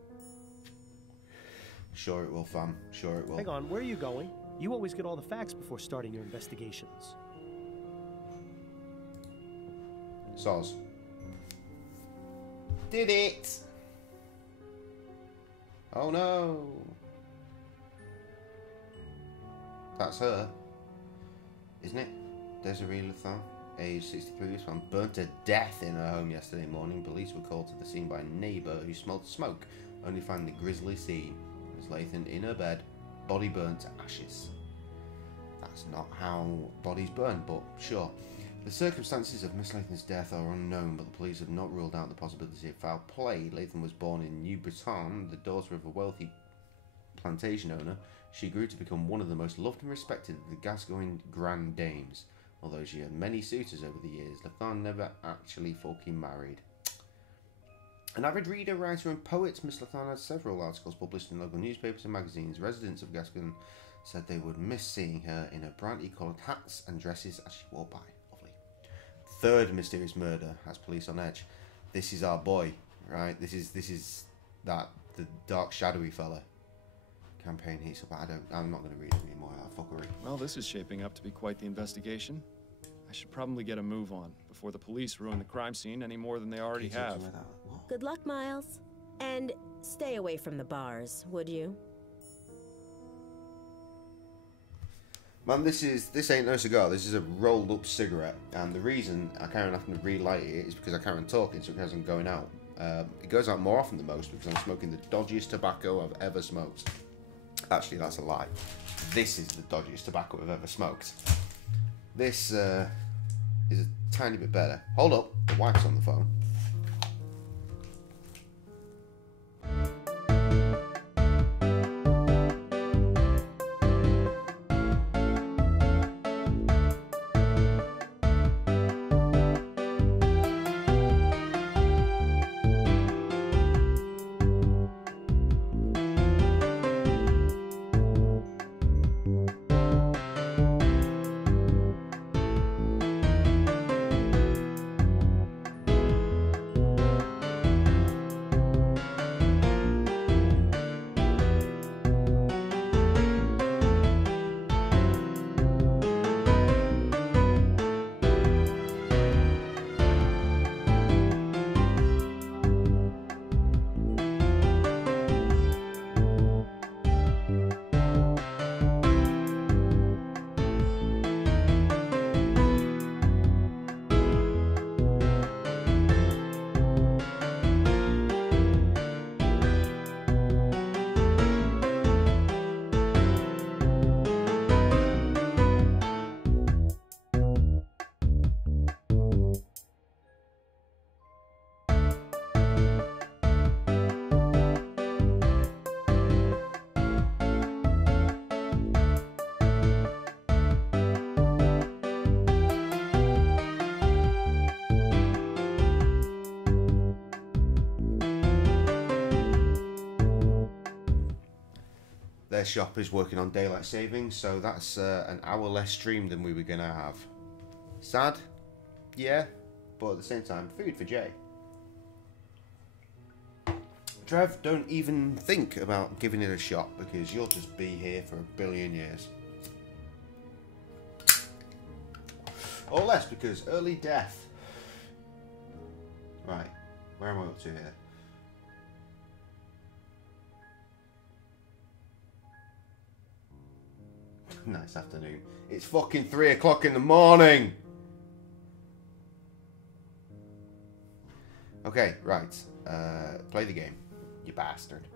Sure it will, fam. Sure it will. Hang on, where are you going? You always get all the facts before starting your investigations. Soz. Did it! Oh no! That's her, isn't it? Desiree Lathan, age 63, was found burnt to death in her home yesterday morning. Police were called to the scene by a neighbour who smelled smoke, only finding the grisly scene. Miss Lathan in her bed, body burnt to ashes. That's not how bodies burn, but sure. The circumstances of Miss Lathan's death are unknown, but the police have not ruled out the possibility of foul play. Lathan was born in New Breton, the daughter of a wealthy plantation owner. She grew to become one of the most loved and respected of the Gascoigne Grand Dames. Although she had many suitors over the years, Lathan never actually fucking married. An avid reader, writer and poet, Miss Lathan had several articles published in local newspapers and magazines. Residents of Gascoigne said they would miss seeing her in her brightly coloured hats and dresses as she wore by. Lovely. Third mysterious murder has police on edge. This is our boy, right? This is the dark shadowy fella. Campaign heats up. I'm not going to read it anymore. That fuckery. Well, this is shaping up to be quite the investigation. I should probably get a move on before the police ruin the crime scene any more than they already have. Good luck, Miles. And stay away from the bars, would you? Man, this ain't no cigar. This is a rolled up cigarette, and the reason I can't have to relight it is because I can't talking, so it hasn't going out. It goes out more often than most because I'm smoking the dodgiest tobacco I've ever smoked. Actually, that's a lie. This is the dodgiest tobacco I've ever smoked. This is a tiny bit better. Hold up, the wife's on the phone. repair shop is working on daylight savings, so that's an hour less stream than we were going to have. Sad? Yeah, but at the same time, food for Jay. Trev, don't even think about giving it a shot, because you'll just be here for a billion years. Or less, because early death. Right, where am I up to here? Nice afternoon. It's fucking 3 o'clock in the morning! Okay, right. Play the game, you bastard.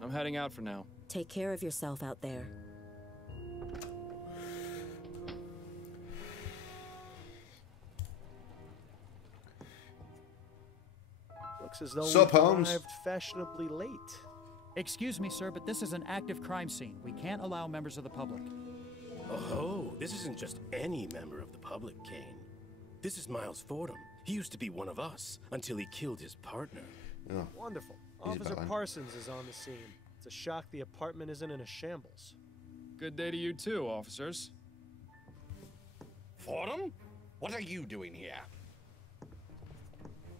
I'm heading out for now. Take care of yourself out there. Looks as though Sup, we Holmes? arrived fashionably late. Excuse me, sir, but this is an active crime scene. We can't allow members of the public. Oh, this isn't just any member of the public, Kane. This is Miles Fordham. He used to be one of us until he killed his partner. Oh. Wonderful. Easy Officer about that. Parsons is on the scene. It's a shock the apartment isn't in a shambles. Good day to you too, officers. Fordham? What are you doing here?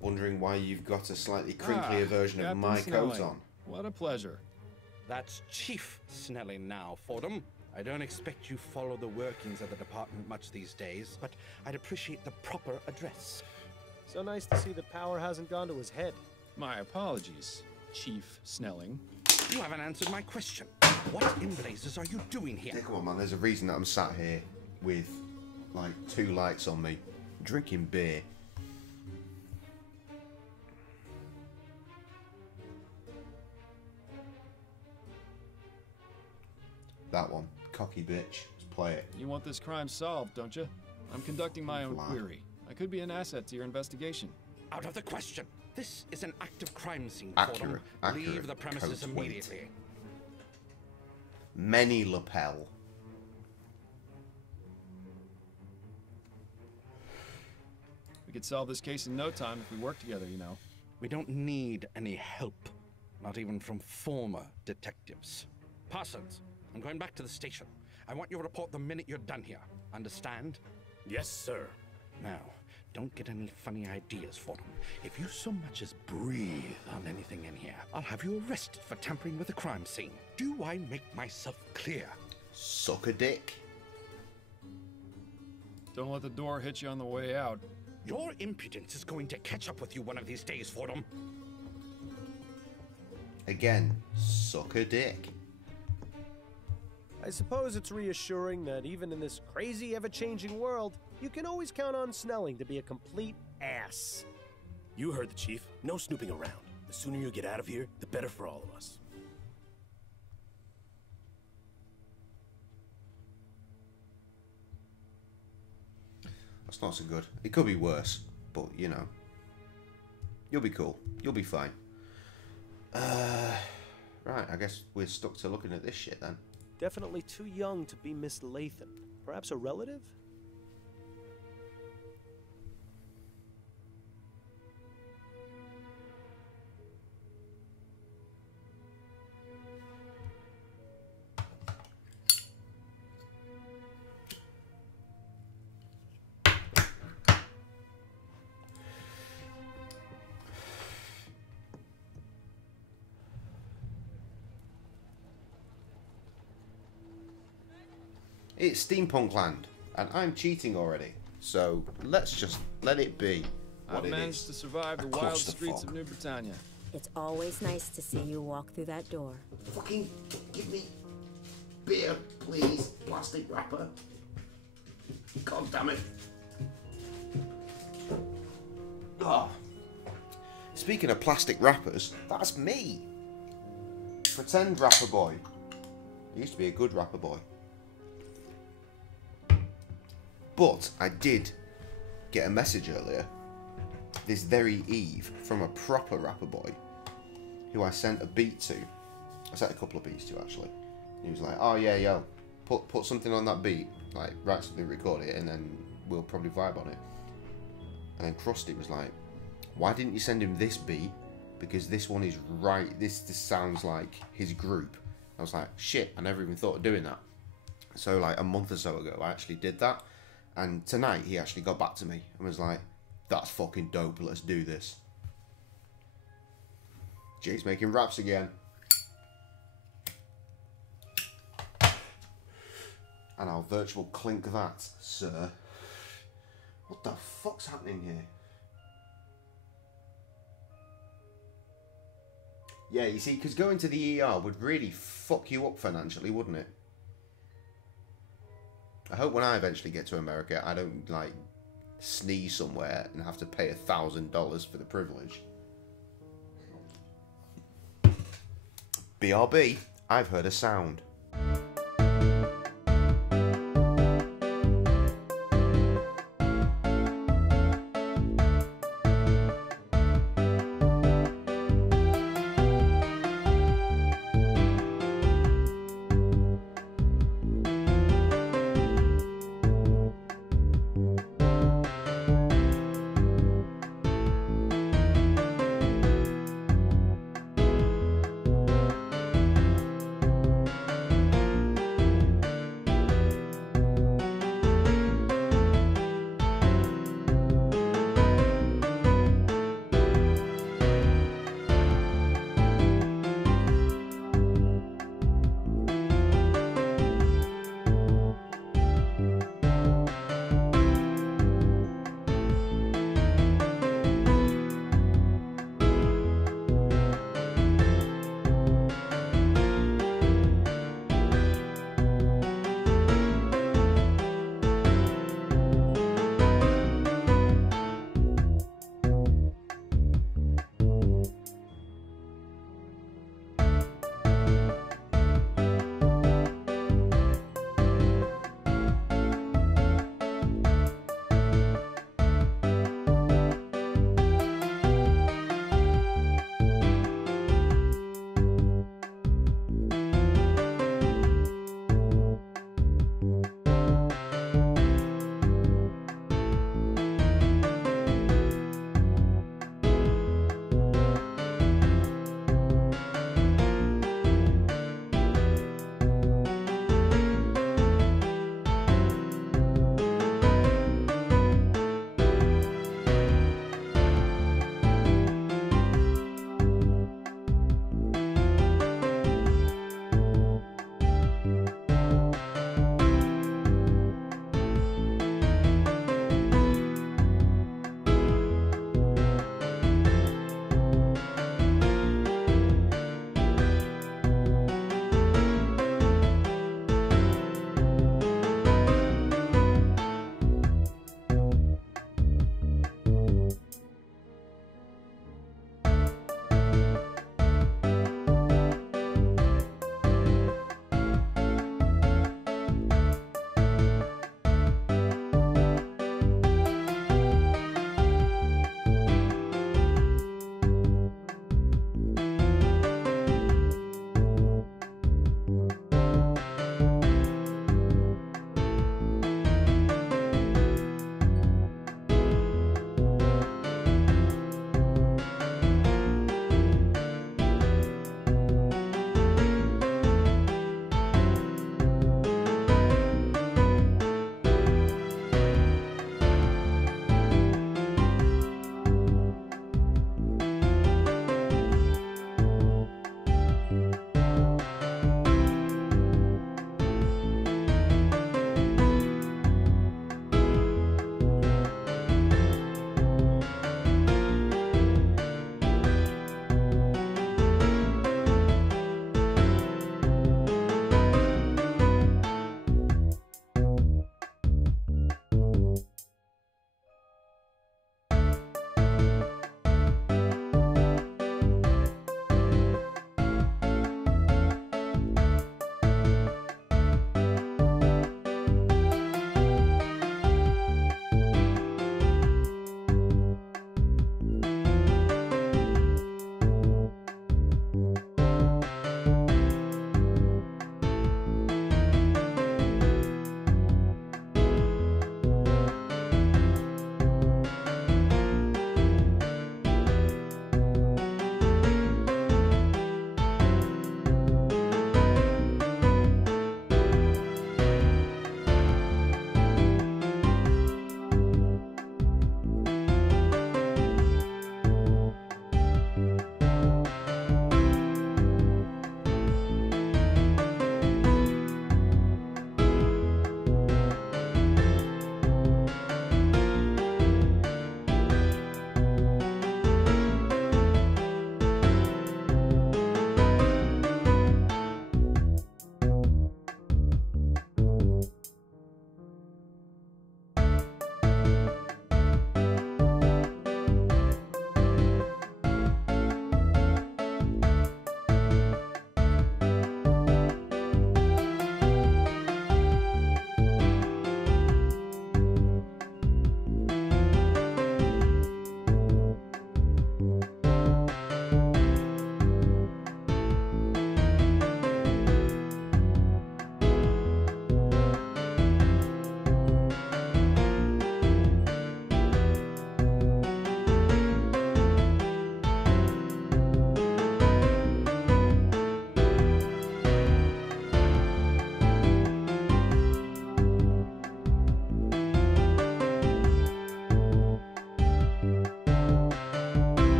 Wondering why you've got a slightly crinklier version of Captain my coat Snelling. on. What a pleasure. That's Chief Snelling now, Fordham. I don't expect you follow the workings of the department much these days, but I'd appreciate the proper address. So nice to see the power hasn't gone to his head. My apologies, Chief Snelling. You haven't answered my question. What in blazes are you doing here? Yeah, come on, man. There's a reason that I'm sat here with, like, 2 lights on me, drinking beer. That one. Cocky bitch. Let's play it. You want this crime solved, don't you? I'm conducting my own Fly. query. I could be an asset to your investigation. Out of the question. This is an active crime scene, Accurate. Fordham. Accurate. Leave the premises Coat weight. immediately. Many lapel. We could solve this case in no time if we work together, you know. We don't need any help. Not even from former detectives. Parsons, I'm going back to the station. I want your report the minute you're done here. Understand? Yes, sir. Now, don't get any funny ideas, Fordham. If you so much as breathe on anything in here, I'll have you arrested for tampering with a crime scene. Do I make myself clear? Suck a dick. Don't let the door hit you on the way out. Your impudence is going to catch up with you one of these days, Fordham. Again, suck a dick. I suppose it's reassuring that even in this crazy, ever-changing world, you can always count on Snelling to be a complete ass. You heard the chief. No snooping around. The sooner you get out of here, the better for all of us. That's not so good. It could be worse, but, you know. You'll be cool. You'll be fine. Right, I guess we're stuck to looking at this shit then. Definitely too young to be Miss Latham. Perhaps a relative? It's steampunk land, and I'm cheating already. So let's just let it be what I've it managed is. to survive the A wild streets clusterfuck. of New Britannia. It's always nice to see you walk through that door. Fucking give me beer, please. Plastic wrapper. God damn it. Oh. Speaking of plastic wrappers, that's me. Pretend rapper boy. I used to be a good rapper boy. But I did get a message earlier, this very eve, from a proper rapper boy, who I sent a beat to. I sent a couple of beats to, actually. He was like, oh yeah, yo, put something on that beat, like write something, record it, and then we'll probably vibe on it. And then Krusty was like, why didn't you send him this beat? Because this one is right, this sounds like his group, I was like, shit, I never even thought of doing that. So like a month or so ago, I actually did that. And tonight, he actually got back to me and was like, that's fucking dope, let's do this. Jay's making raps again. And I'll virtual clink that, sir. What the fuck's happening here? Yeah, you see, because going to the ER would really fuck you up financially, wouldn't it? I hope when I eventually get to America, I don't, like, sneeze somewhere and have to pay $1,000 for the privilege. BRB, I've heard a sound.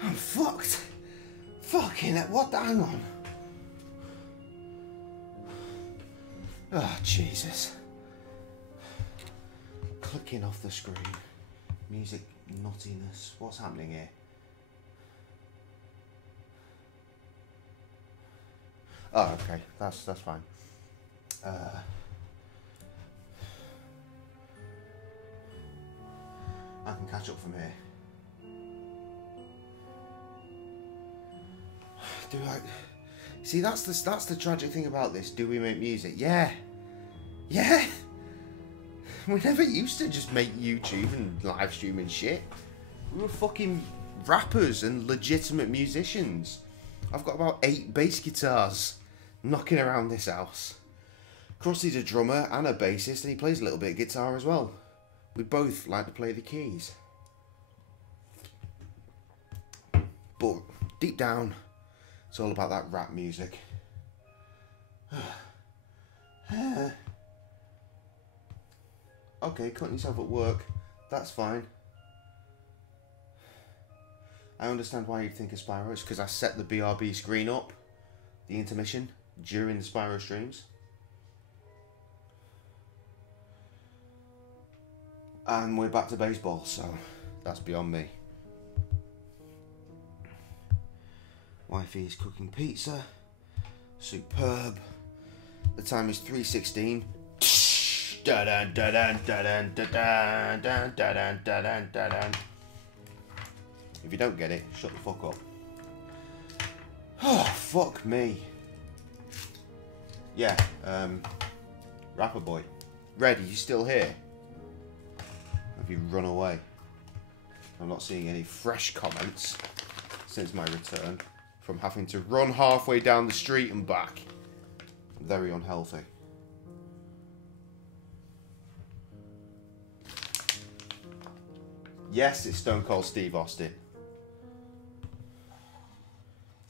I'm fucked. Fucking what? Hang on. Oh, Jesus. Clicking off the screen. Music nuttiness. What's happening here? Oh, okay. That's fine. I can catch up from here. Do I? See, that's the tragic thing about this. Do we make music? Yeah. Yeah. We never used to just make YouTube and live streaming shit. We were fucking rappers and legitimate musicians. I've got about 8 bass guitars knocking around this house. Krusty's a drummer and a bassist, and he plays a little bit of guitar as well. We both like to play the keys. But deep down, it's all about that rap music. Okay, cutting yourself at work, that's fine. I understand why you'd think of Spyro. It's because I set the BRB screen up, the intermission, during the Spyro streams. And we're back to baseball, so that's beyond me. Wifey's cooking pizza. Superb. The time is 3:16. If you don't get it, shut the fuck up. Oh, fuck me. Yeah, Rapper Boy. Red, are you still here? Have you run away? I'm not seeing any fresh comments since my return from having to run halfway down the street and back. Very unhealthy. Yes, it's Stone Cold Steve Austin.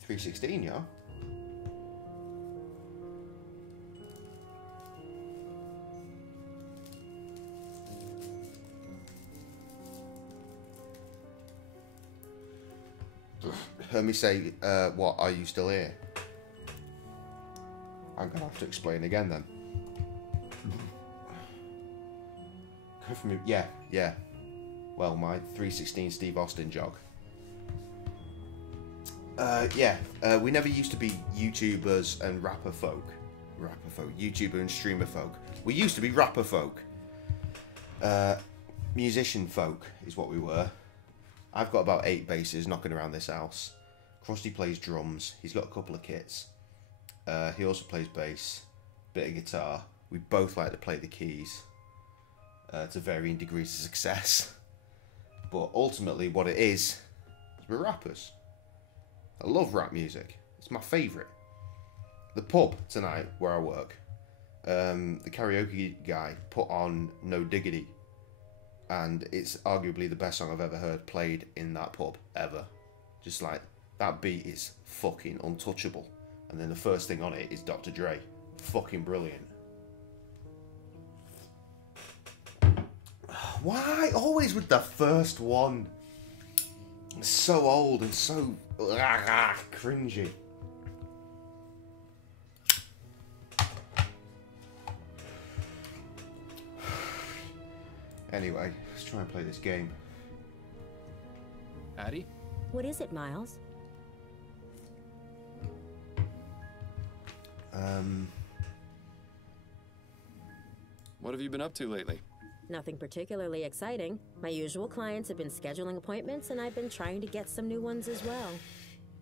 3:16, yeah? Heard me say, what, are you still here? I'm gonna have to explain again then. Go from yeah. Well, my 3:16 Steve Austin jog. We never used to be YouTubers and rapper folk. YouTuber and streamer folk. We used to be rapper folk. Musician folk is what we were. I've got about 8 basses knocking around this house. Krusty plays drums. He's got a couple of kits. He also plays bass, bit of guitar. We both like to play the keys to varying degrees of success. But ultimately what it is we're rappers. I love rap music. It's my favourite. The pub tonight where I work, the karaoke guy put on No Diggity, and it's arguably the best song I've ever heard played in that pub ever. Just like, that beat is fucking untouchable. And then the first thing on it is Dr. Dre. Fucking brilliant. Why always with the first one? It's so old and so cringy. Anyway, let's try and play this game. Addie? What is it, Miles? What have you been up to lately? Nothing particularly exciting. My usual clients have been scheduling appointments, and I've been trying to get some new ones as well.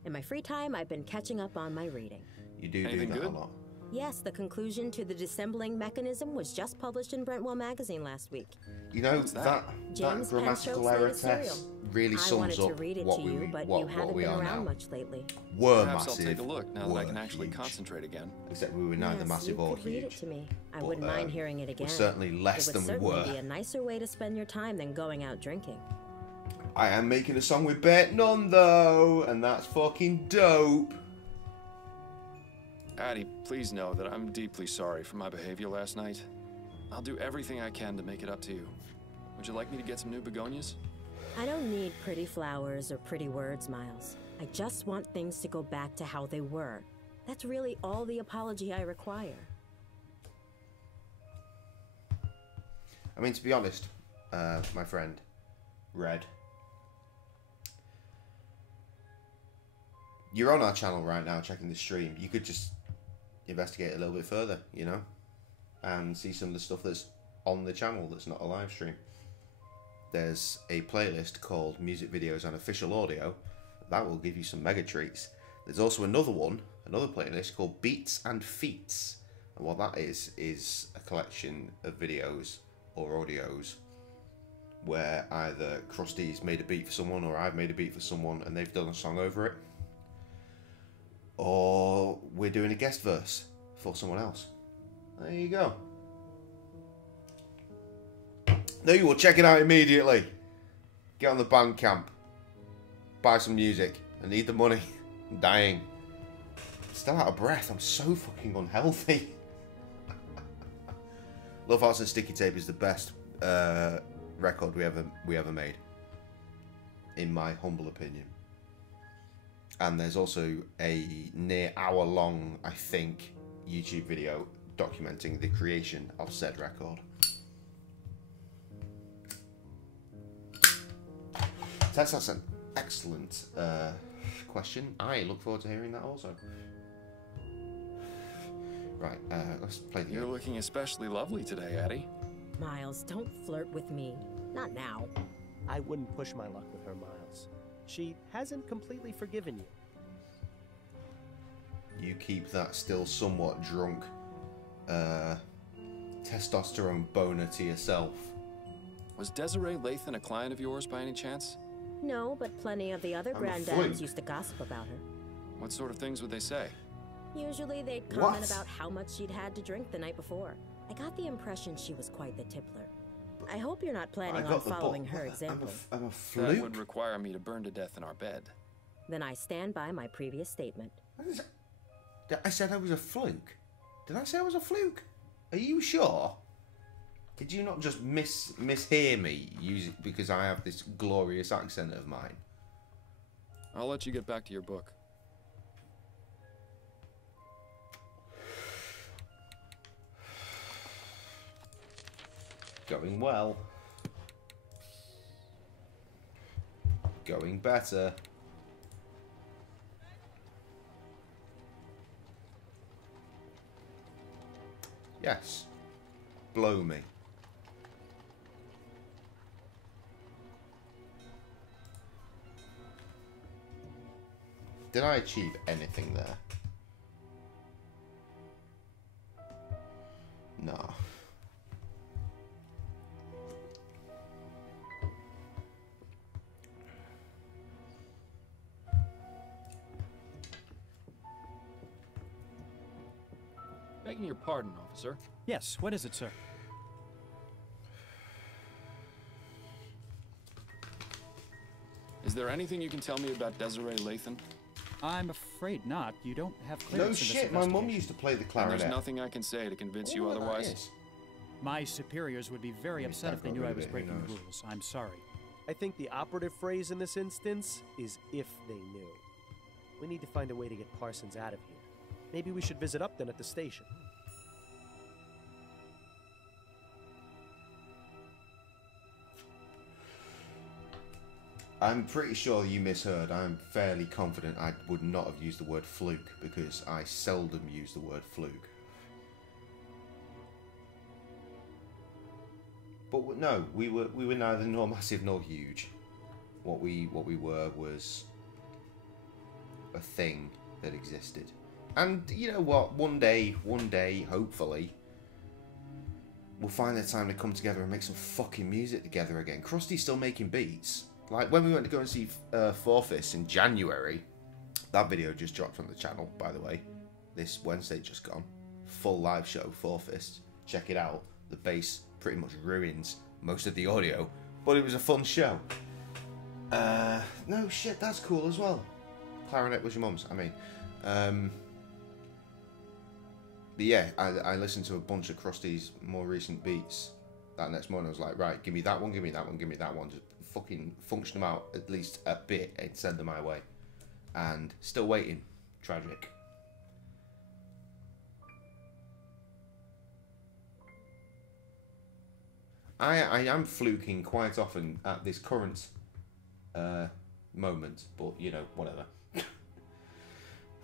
In my free time, I've been catching up on my reading. You do Anything that good? a lot. Yes, the conclusion to the dissembling mechanism was just published in Brentwell magazine last week. You know, What's that James grammatical Penstoke's error latest serial. test really I sums wanted to up read it what to we, you, but what, you what haven't we been are around now. much lately. Were Perhaps massive. I'll take a look now that I were can actually huge. concentrate again. Except we were neither Yes, massive you or could read huge. it to me. I But, wouldn't mind hearing it again. We're certainly less it would than we certainly were. be a nicer way to spend your time than going out drinking. I am making a song with Bet None though, and that's fucking dope. Addie, please know that I'm deeply sorry for my behavior last night. I'll do everything I can to make it up to you. Would you like me to get some new begonias? I don't need pretty flowers or pretty words, Miles. I just want things to go back to how they were. That's really all the apology I require. I mean, to be honest, my friend, Red, you're on our channel right now checking the stream. You could just investigate a little bit further, you know, and see some of the stuff that's on the channel that's not a live stream. There's a playlist called Music Videos and Official Audio. That will give you some mega treats. There's also another playlist called Beats and Feats. And what that is a collection of videos or audios where either Krusty's made a beat for someone or I've made a beat for someone and they've done a song over it. Or we're doing a guest verse for someone else. There you go. There you will. Check it out immediately. Get on the Bandcamp. Buy some music. I need the money. I'm dying. I'm still out of breath. I'm so fucking unhealthy. Love Hearts and Sticky Tape is the best record we ever made, in my humble opinion. And there's also a near hour-long, I think, YouTube video documenting the creation of said record. Tess, that's an excellent question. I look forward to hearing that also. Right, let's play the game. You're looking especially lovely today, Addie. Miles, don't flirt with me. Not now. I wouldn't push my luck with her, Miles. She hasn't completely forgiven you. You keep that still somewhat drunk testosterone boner to yourself. Was Desiree Lathan a client of yours by any chance? No, but plenty of the other granddads used to gossip about her. What sort of things would they say? Usually they'd comment about how much she'd had to drink the night before. I got the impression she was quite the tippler. I hope you're not planning on following her example. I'm a fluke. That would require me to burn to death in our bed. Then I stand by my previous statement. I said I was a fluke. Did I say I was a fluke? Are you sure? Did you not just mishear me because I have this glorious accent of mine? I'll let you get back to your book. Going well. Going better. Yes. Blow me. Did I achieve anything there? No. Begging your pardon, officer. Yes, what is it, sir? Is there anything you can tell me about Desiree Lathan? I'm afraid not. You don't have clearance. No shit, my mum used to play the clarinet. There's nothing I can say to convince you otherwise. My superiors would be very upset if they knew I was breaking the rules. I'm sorry. I think the operative phrase in this instance is if they knew. We need to find a way to get Parsons out of here. Maybe we should visit Upton at the station. I'm pretty sure you misheard. I'm fairly confident I would not have used the word fluke because I seldom use the word fluke. But no, we were neither nor massive nor huge. What we were was a thing that existed. And you know what? One day, hopefully, we'll find the time to come together and make some fucking music together again. Krusty's still making beats. Like, when we went to go and see Forfis in January, that video just dropped on the channel, by the way. This Wednesday just gone. Full live show, Forfis. Check it out. The bass pretty much ruins most of the audio, but it was a fun show. No shit, that's cool as well. Clarinet was your mum's, I mean. But yeah, I listened to a bunch of Krusty's more recent beats. That next morning I was like, right, give me that one, give me that one, give me that one. Just fucking function them out at least a bit and send them my way. And still waiting. Tragic. I am fluking quite often at this current moment, but you know, whatever.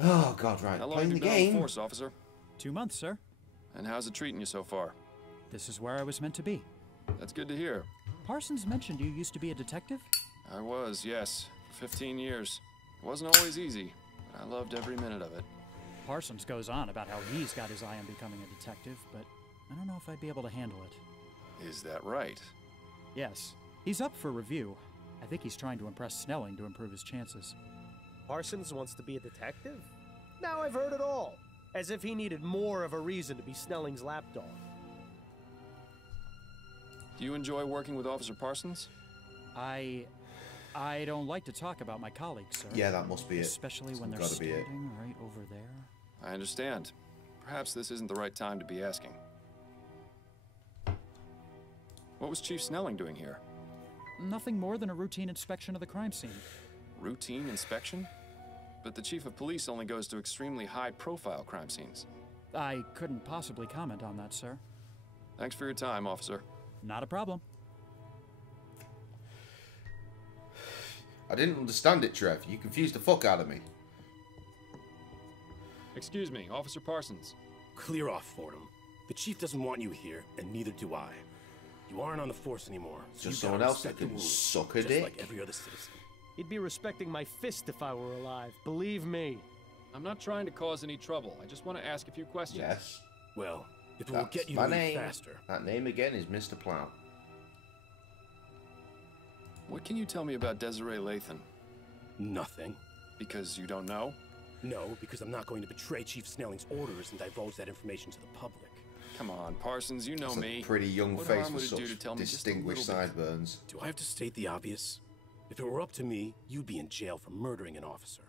Oh God, right. How long Playing have you the been on game. the force, officer? 2 months, sir. And how's it treating you so far? This is where I was meant to be. That's good to hear. Parsons mentioned you used to be a detective? I was, yes. For 15 years. It wasn't always easy, but I loved every minute of it. Parsons goes on about how he's got his eye on becoming a detective, but I don't know if I'd be able to handle it. Is that right? Yes. He's up for review. I think he's trying to impress Snelling to improve his chances. Parsons wants to be a detective? Now I've heard it all. As if he needed more of a reason to be Snelling's lapdog. Do you enjoy working with Officer Parsons? I don't like to talk about my colleagues, sir. Yeah, that must be it. Especially when they're Gotta be it. standing right over there. I understand. Perhaps this isn't the right time to be asking. What was Chief Snelling doing here? Nothing more than a routine inspection of the crime scene. Routine inspection? But the Chief of Police only goes to extremely high-profile crime scenes. I couldn't possibly comment on that, sir. Thanks for your time, officer. Not a problem. I didn't understand it, Trev. You confused the fuck out of me. Excuse me, Officer Parsons. Clear off, Fordham. The chief doesn't want you here, and neither do I. You aren't on the force anymore. So Just you gotta someone else that respect the can rules, suck a just dick. like every other citizen. He'd be respecting my fist if I were alive, believe me. I'm not trying to cause any trouble. I just want to ask a few questions. Yes. Well, if it will That's get you my to leave name. faster. That name again is Mr. Plow. What can you tell me about Desiree Lathan? Nothing. Because you don't know? No, because I'm not going to betray Chief Snelling's orders and divulge that information to the public. Come on, Parsons, you know That's me. a pretty young What face harm with would it do such to tell me just a distinguished little bit? sideburns. Do I have to state the obvious? If it were up to me, you'd be in jail for murdering an officer.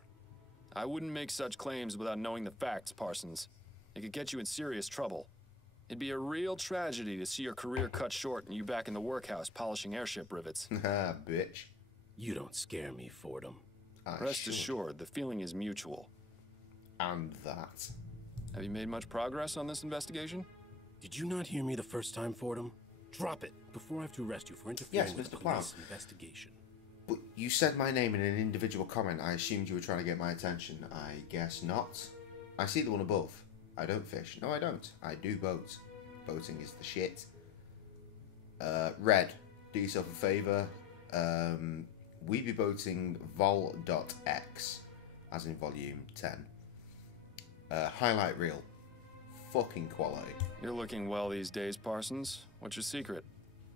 I wouldn't make such claims without knowing the facts, Parsons. It could get you in serious trouble. It'd be a real tragedy to see your career cut short and you back in the workhouse polishing airship rivets. Ah, bitch. You don't scare me, Fordham. Rest assured, the feeling is mutual. And that. Have you made much progress on this investigation? Did you not hear me the first time, Fordham? Drop it before I have to arrest you for interfering Yes, with the Mr. Plow. police investigation. But you said my name in an individual comment. I assumed you were trying to get my attention. I guess not. I see the one above. I don't fish. No, I don't. I do boat. Boating is the shit. Red, do yourself a favour. We be boating vol.x, as in volume 10. Highlight reel. Fucking quality. You're looking well these days, Parsons. What's your secret?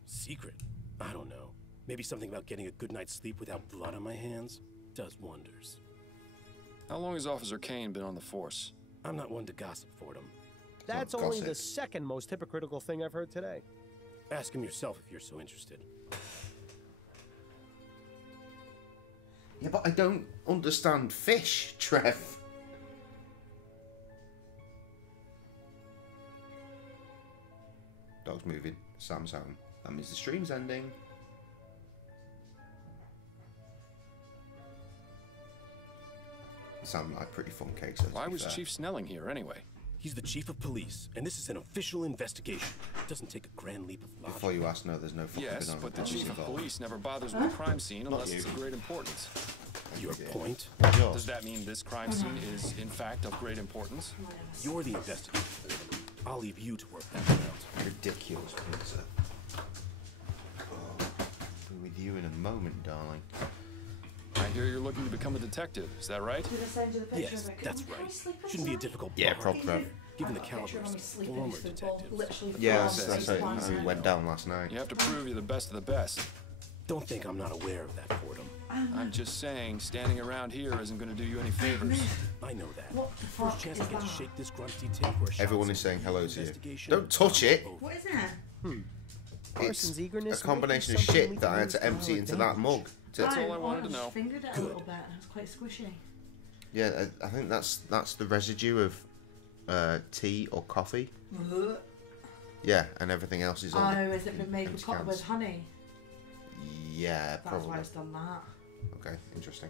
Secret? I don't know. Maybe something about getting a good night's sleep without blood on my hands does wonders. How long has Officer Kane been on the force? I'm not one to gossip, Fordham. That's only the second most hypocritical thing I've heard today. Ask him yourself if you're so interested. Yeah, but I don't understand fish, Trev. Dog's moving. Sam's home. That means the stream's ending. Sound like pretty fun case. Why was Chief Snelling here anyway? He's the chief of police, and this is an official investigation. It doesn't take a grand leap of logic. Before you ask, no, there's no fucking Yes, banana but the peppers Chief of involved. Police never bothers with a crime scene unless it's of great importance. Your point? Does that mean this crime scene is, in fact, of great importance? You're the investigator. I'll leave you to work that one out. Ridiculous, Peter. Be with you in a moment, darling. I hear you're looking to become a detective. Is that right? Yes, that's right. Shouldn't be a difficult Yeah, part, proper. given the caliber of some former detectives. Yeah, that's how it went down last night. You have to prove you're the best of the best. Don't think I'm not aware of that, Fordham. I'm just saying, standing around here isn't going to do you any favors. I know that. First chance I get to shake this grunty tin for a shot. Everyone is saying hello to you. Don't touch it! What is that? Parsons' It's eagerness a to combination make of something shit we that I can had to use to empty our into that mug. That's all I wanted to I know. fingered it a little bit. It's quite squishy. Yeah, I think that's the residue of tea or coffee. Yeah, and everything else is on. Oh, has it been made with cans. honey? Yeah, That's probably. why it's done that. Okay, interesting.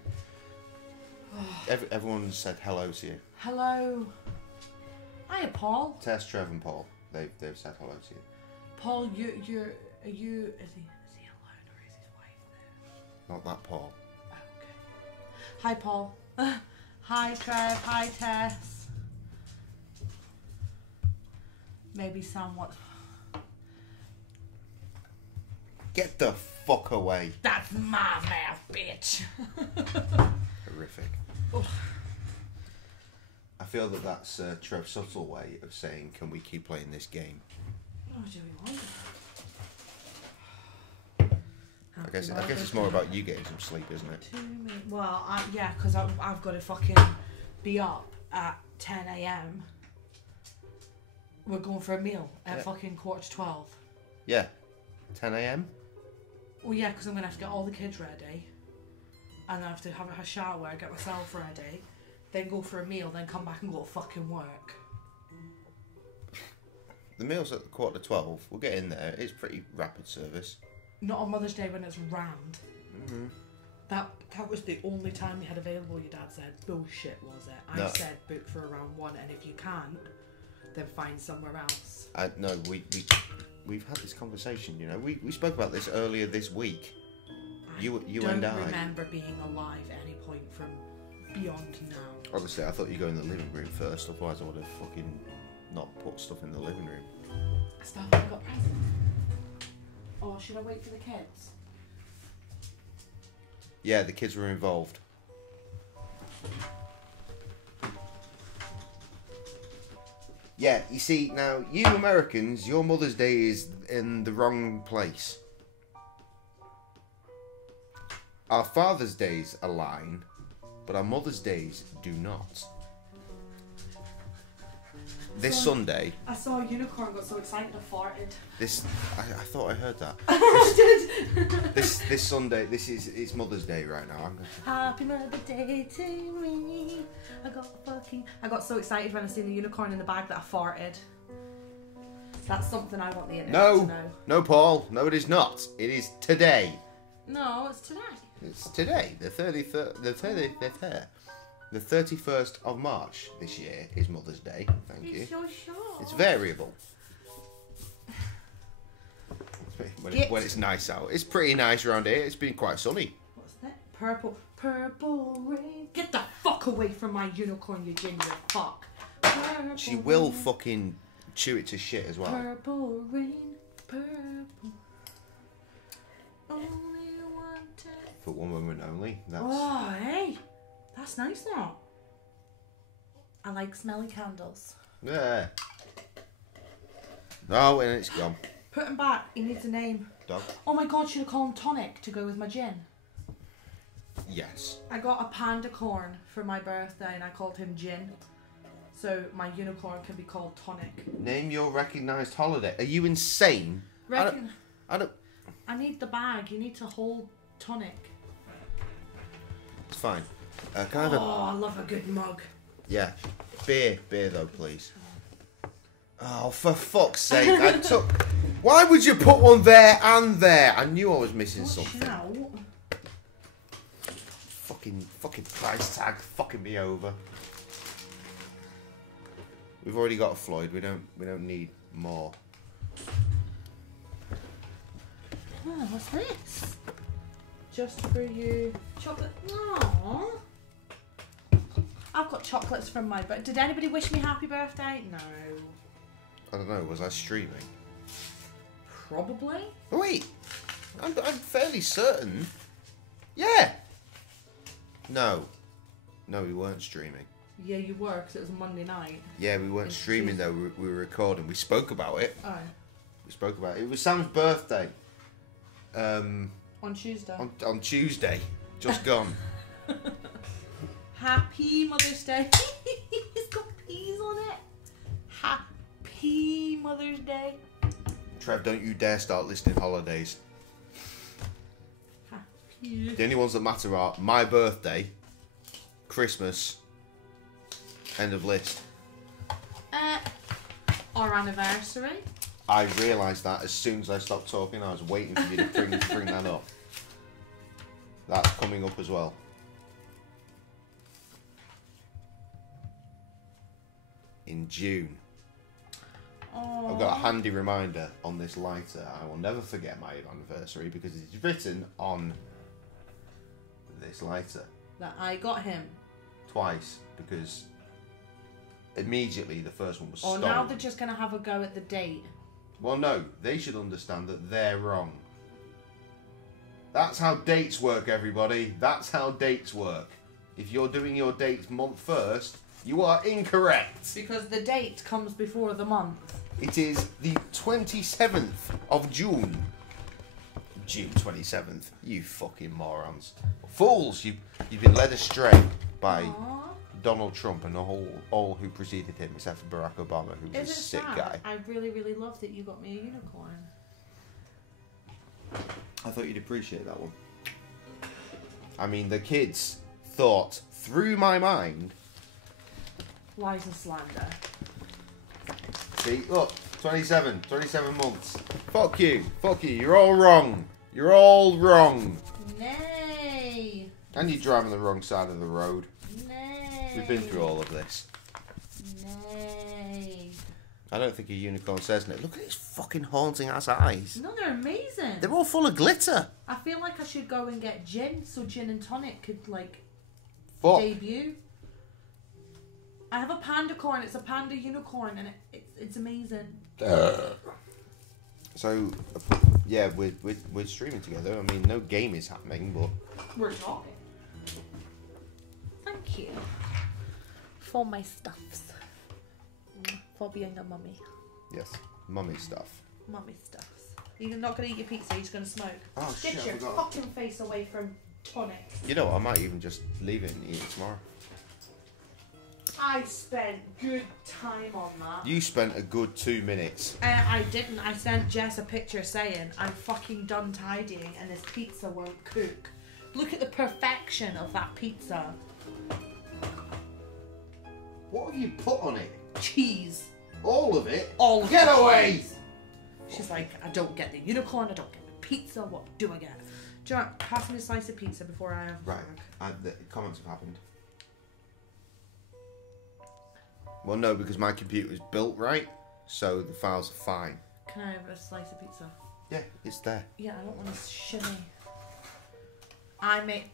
Everyone said hello to you. Hello. Hiya, Paul. Tess, Trev, and Paul. They've said hello to you. Paul, are you? Is he alone or is his wife there? Not that Paul. Hi, Paul. Hi, Trev. Hi, Tess. Maybe somewhat. Get the fuck away. That's my mouth, bitch. Horrific. Oh. I feel that that's Trev's subtle way of saying, can we keep playing this game? Oh, do we want? I guess it's more about you getting some sleep, isn't it? Well, yeah, because I've got to fucking be up at 10 a.m. We're going for a meal at fucking 11:45. Yeah. 10 a.m? Well, yeah, because I'm going to have to get all the kids ready. And I have to have a shower, get myself ready. Then go for a meal, then come back and go to fucking work. The meal's at 11:45. We'll get in there. It's pretty rapid service. Not on Mother's Day when it's rammed. Mm-hmm. That was the only time we had available, your dad said. Bullshit, was it? I said book for around 1, and if you can't, then find somewhere else. No, we've had this conversation, you know. We spoke about this earlier this week. You and I. I don't remember being alive at any point from beyond now. Obviously, I thought you'd go in the living room first, otherwise I would have fucking not put stuff in the living room. Stuff I got presents. Or should I wait for the kids? Yeah, the kids were involved. Yeah, you see, now, you Americans, your Mother's Day is in the wrong place. Our Father's Days align, but our Mother's Days do not. This Sunday... I saw a unicorn, got so excited I farted. I thought I heard that. I did! This Sunday, it's Mother's Day right now. Happy Mother's Day to me. I got so excited when I seen the unicorn in the bag that I farted. That's something I want the internet to know. No, Paul. No, it is not. It is today. No, it's today. It's today. The 31st of March this year is Mother's Day. Thank you. So sure. It's variable. When it's nice out. It's pretty nice around here. It's been quite sunny. What's that? Purple rain. Get the fuck away from my unicorn, you ginger fuck. Purple She will fucking chew it to shit as well. Purple rain, purple. Only one time. For one moment only. That's... Oh, hey. That's nice now. I like smelly candles. Yeah. Oh, and it's gone. Put him back. He needs a name. Dog? Oh my god, should I call him Tonic to go with my gin? Yes. I got a panda corn for my birthday and I called him Gin. So my unicorn can be called Tonic. Name your recognised holiday. Are you insane? I don't... I need the bag. You need to hold Tonic. It's fine. Can I have I love a good mug. Yeah. Beer though, please. Oh, for fuck's sake. I took... Why would you put one there and there? I knew I was missing something. Out. Fucking price tag fucking me over. We've already got a Floyd. We don't need more. Oh, what's this? Just for you. Chocolate. Aww. I've got chocolates from my... But did anybody wish me happy birthday? No. I don't know. Was I streaming? Probably. Oh, wait. I'm fairly certain. Yeah. No, we weren't streaming. Yeah, you were, because it was a Monday night. Yeah, we weren't streaming though. We were recording. We spoke about it. Oh. We spoke about it. It was Sam's birthday. On Tuesday. On Tuesday. Just gone. Happy Mother's Day. It's got peas on it. Happy Mother's Day. Trev, don't you dare start listing holidays. Happy. The only ones that matter are my birthday, Christmas, end of list. Our anniversary. I realised that as soon as I stopped talking. I was waiting for you to bring that up. That's coming up as well. In June. Oh. I've got a handy reminder on this lighter. I will never forget my anniversary because it's written on this lighter. That I got him. Twice, because immediately the first one was Oh, stolen. now they're just going to have a go at the date. Well, no, they should understand that they're wrong. That's how dates work, everybody. That's how dates work. If you're doing your dates month first, you are incorrect. Because the date comes before the month. It is the 27th of June. June 27th. You fucking morons. Fools! You've been led astray by Donald Trump and all who preceded him, except for Barack Obama, who was a sick guy. I really, really love that you got me a unicorn. I thought you'd appreciate that one. I mean, the kids thought through my mind. Lies and slander. See, look, 27 months. Fuck you, you're all wrong. You're all wrong. Nay. And you're driving the wrong side of the road. Nay. We've been through all of this. Nay. I don't think a unicorn says no. Look at his fucking haunting ass eyes. No, they're amazing. They're all full of glitter. I feel like I should go and get gin, so gin and tonic could, like, Fuck. debut. I have a panda corn. It's a panda unicorn, and it's amazing. So, yeah, we're streaming together. I mean, no game is happening, but We're talking. Thank you for my stuffs. For being a mummy. yes, mummy stuff. Mummy stuffs. You're not going to eat your pizza, you're just going to smoke. Oh, Get shit, I your forgot. fucking face away from tonic. You know what? I might even just leave it and eat it tomorrow. I spent good time on that. You spent a good 2 minutes. I didn't. I sent Jess a picture saying, I'm fucking done tidying and this pizza won't cook. Look at the perfection of that pizza. What have you put on it? Cheese. All of it? All of Get the away! cheese. She's like, I don't get the unicorn, I don't get the pizza, what do I get? Do you know what? Pass me a slice of pizza before I have Right, the comments have happened. Well, no, because my computer is built right, so the files are fine. Can I have a slice of pizza? Yeah, it's there. Yeah, I don't want to shimmy.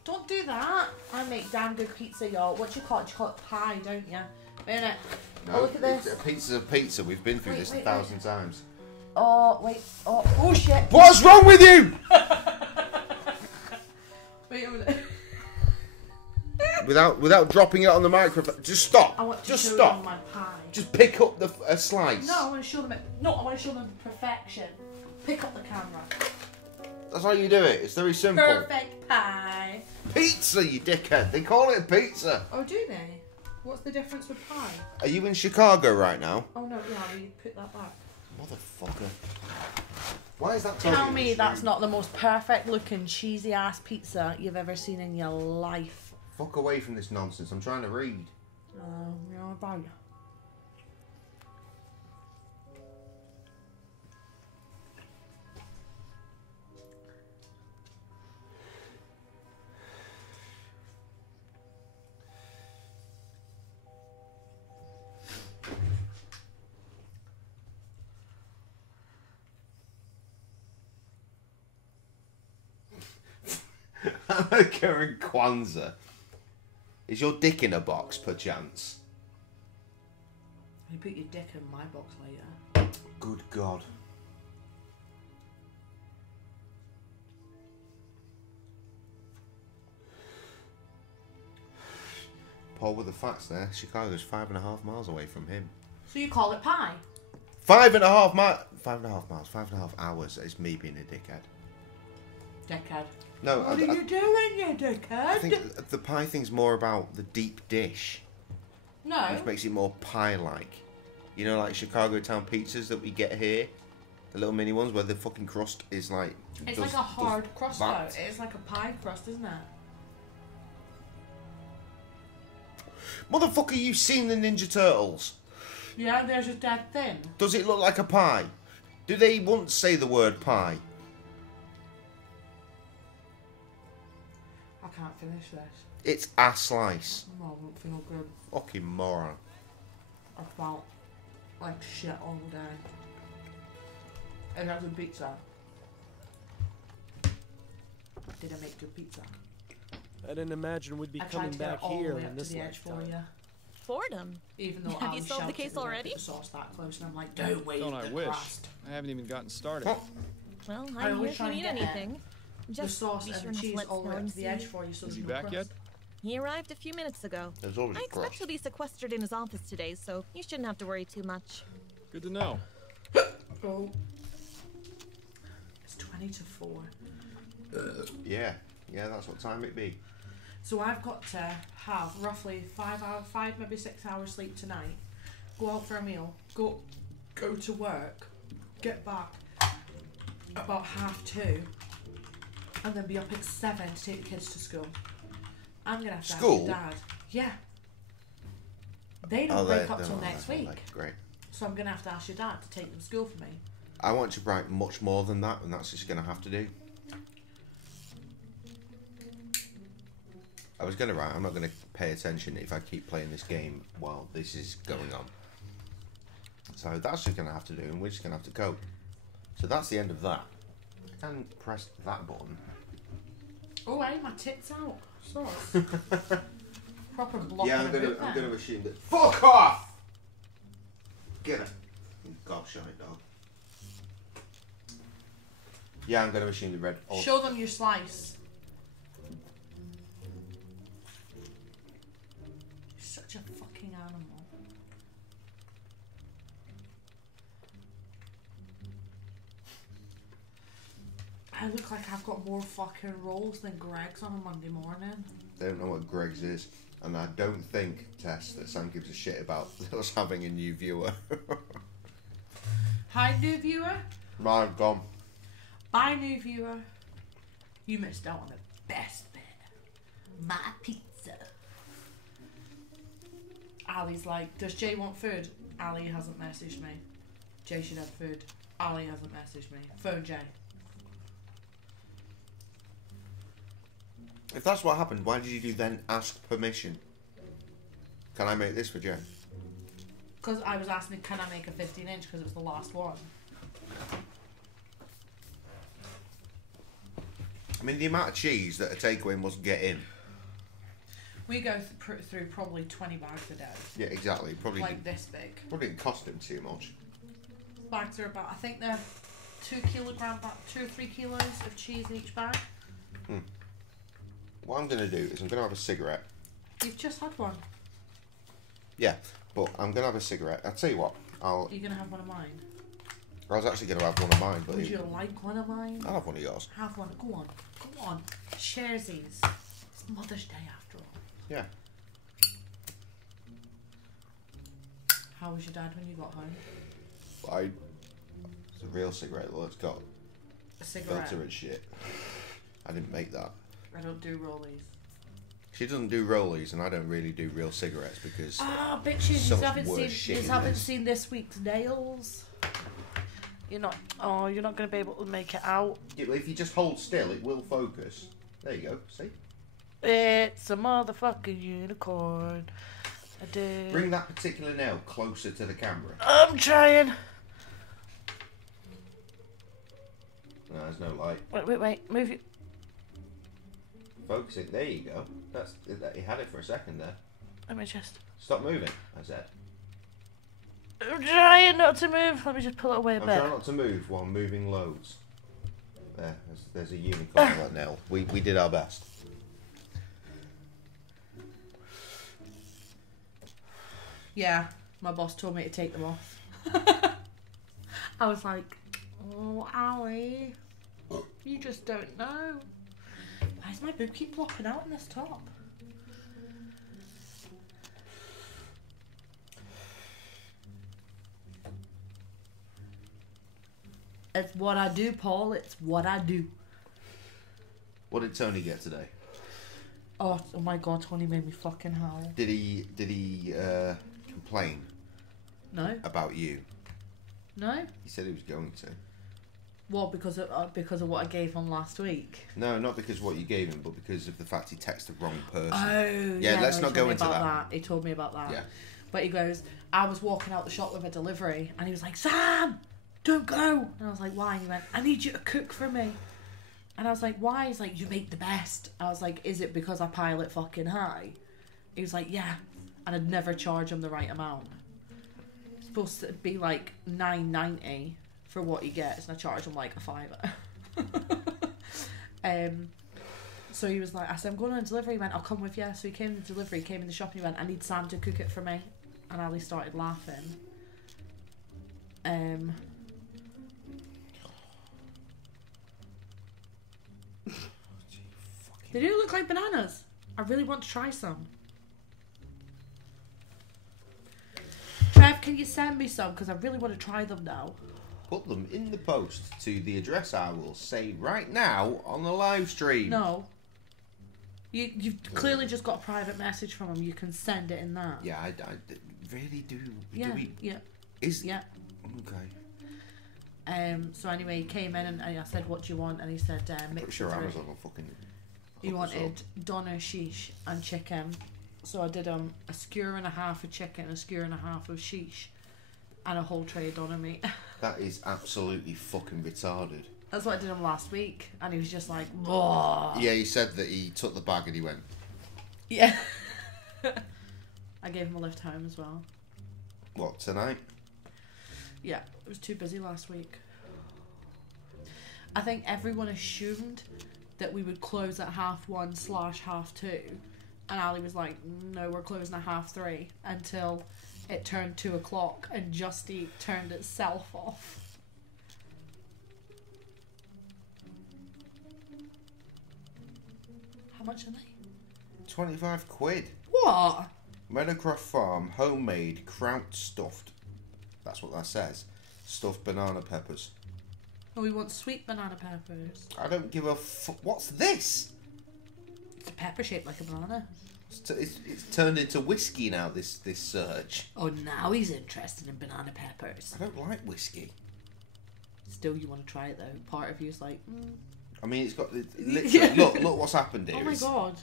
Don't do that. I make damn good pizza, y'all. What do you call it? You call it pie, don't you? Wait a minute. No, Oh, look at this. A pizza's a pizza. We've been through this 1,000 times. Oh, wait. Oh, shit. What's wrong with you? Wait a minute. Without dropping it on the microphone. Just stop. I want to Just show stop. them my pie. Just pick up a slice. No, I want to show them it. No, I want to show them perfection. Pick up the camera. That's how you do it. It's very simple. Perfect pie. Pizza, you dickhead. They call it a pizza. Oh, do they? What's the difference with pie? Are you in Chicago right now? Oh no, yeah, you put that back. Motherfucker. Why is that Tell me that's not the most perfect looking cheesy ass pizza you've ever seen in your life. Fuck away from this nonsense. I'm trying to read. You know about you. Hanukkah and Kwanzaa. Is your dick in a box, perchance? You put your dick in my box later. Good God. Paul, with the facts there, Chicago's 5.5 miles away from him. So you call it pie? 5.5 miles. 5.5 miles. 5.5 hours is me being a dickhead. Dickhead. No, What are you doing, you dickhead? I think the pie thing's more about the deep dish. No. Which makes it more pie-like. You know, like Chicago town pizzas that we get here? The little mini ones where the fucking crust is like... It's like a hard crust though. that. It's like a pie crust, isn't it? Motherfucker, you've seen the Ninja Turtles. Yeah, they're just dead thin. Does it look like a pie? Do they once say the word pie? can't finish this. It's a slice. No, I won't feel good. Fucking moron. I felt like shit all day. And that's a pizza. Did I make good pizza? I didn't imagine we'd be I tried coming to get back it all here the way in up to this the edge for lifetime. you. Fordham. Even though Have I you was solved the shouting case that we already? put the sauce that close, and I'm like, don't wave Don't the I wish? crust. I haven't even gotten started. Well, I I'm always here if try you and need get anything. the Just sauce be and sure the not to cheese let all the way Snelling up to the see edge you. for you, so Is there's he no back crust. yet? He arrived a few minutes ago. There's always I a expect crust. he'll be sequestered in his office today, so you shouldn't have to worry too much. Good to know. Oh. It's 20 to 4. Yeah, that's what time it be. So I've got to have roughly 5 maybe 6 hours sleep tonight. Go out for a meal. Go to work. Get back about 2:30, and then be up at 7 to take the kids to school. I'm gonna have to School? ask your dad. Yeah. They don't break up till next week. Great. So I'm gonna have to ask your dad to take them to school for me. I want to write much more than that, and that's just going to have to do. I was going to write, I'm not going to pay attention if I keep playing this game while this is going on. So that's just going to have to do, and we're just going to have to cope. So that's the end of that. I can press that button. Oh, hey, my tits out. Sauce. Proper block. Yeah, I'm going to assume that. Fuck off! Get it. You gobshite dog. Yeah, I'm going to assume the red. Show them your slice. You're such a fucking animal. I look like I've got more fucking rolls than Greg's on a Monday morning. They don't know what Greg's is. And I don't think, Tess, that Sam gives a shit about us having a new viewer. Hi, new viewer. Mine gone. Bye, new viewer. You missed out on the best bit. My pizza. Ali's like, does Jay want food? Ali hasn't messaged me. Jay should have food. Ali hasn't messaged me. Phone Jay. If that's what happened, why did you then ask permission? Can I make this for Jay? Because I was asking, can I make a 15-inch because it was the last one. I mean, the amount of cheese that a takeaway must get in. We go through probably 20 bags a day. Yeah, exactly. Probably like this big. Probably didn't cost him too much. Bags are about, I think they're 2 or 3 kilos of cheese in each bag. What I'm going to do is I'm going to have a cigarette. You've just had one. Yeah, but I'm going to have a cigarette. I'll tell you what. You're going to have one of mine. I was actually going to have one of mine. But Would you like one of mine? I'll have one of yours. Have one. Go on. Go on. Sharesies. It's Mother's Day after all. Yeah. How was your dad when you got home? Fine. It's a real cigarette. Well, it's got A cigarette? filter and shit. I didn't make that. I don't do rollies. She doesn't do rollies, and I don't really do real cigarettes because. Ah, bitches! so You much haven't worse seen. shit You in haven't there. seen this week's nails. You're not. Oh, you're not going to be able to make it out. Yeah, well, if you just hold still, it will focus. There you go. See. It's a motherfucking unicorn. I do. Bring that particular nail closer to the camera. I'm trying. No, there's no light. Wait. Move it. Focus it. There you go. That's. You had it for a second there. Let me just. Stop moving. I said. I'm trying not to move. Let me just pull it away a I'm bit. trying not to move while moving loads. There. There's a unicorn on that nail. We did our best. Yeah, my boss told me to take them off. I was like, oh, Ali, you just don't know. Why does my boob keep flopping out in this top? It's what I do, Paul. It's what I do. What did Tony get today? Oh my god, Tony made me fucking howl. Did he complain? No. About you? No? He said he was going to. What, because of what I gave him last week? No, not because of what you gave him, but because of the fact he texted the wrong person. Oh, yeah. Let's not go into that. He told me about that. Yeah. But he goes, I was walking out the shop with a delivery, and he was like, Sam, don't go. And I was like, why? And he went, I need you to cook for me. And I was like, why? He's like, you make the best. I was like, is it because I pile it fucking high? He was like, yeah. And I'd never charge him the right amount. It's supposed to be like $9.90 for what he gets, and I charge him like a £5. So he was like, I said, I'm going on a delivery. He went, I'll come with you. So he came in the delivery, came in the shop, and he went, I need Sam to cook it for me. And Ali started laughing. They do look like bananas. I really want to try some. Trev, can you send me some? Because I really want to try them now. Put them in the post to the address I will say right now on the live stream. No. You've clearly just got a private message from him. You can send it in that. Yeah, I really do. Yeah, do we, yeah. Yeah. Okay. So anyway, he came in and I said, what do you want? And he said, mix pretty sure it through. Amazon will fucking... He wanted doner, sheesh and chicken. So I did a skewer and a half of chicken, a skewer and a half of sheesh, and a whole tray of doner meat. That is absolutely fucking retarded. That's what I did him last week, and he was just like, whoa. Yeah, he said that he took the bag and he went... Yeah. I gave him a lift home as well. What, tonight? Yeah, it was too busy last week. I think everyone assumed that we would close at 1:30/2, and Ali was like, no, we're closing at 3:30, until it turned 2 o'clock and Just Eat turned itself off. How much are they? 25 quid. What? Meadowcroft Farm, homemade, kraut stuffed. That's what that says. Stuffed banana peppers. Oh, we want sweet banana peppers. I don't give a what's this? It's a pepper shaped like a banana. It's turned into whiskey now, this search. Oh, now he's interested in banana peppers. I don't like whiskey. Still, you want to try it though. Part of you's like, I mean, it's got... Literally, look what's happened here. Oh my god.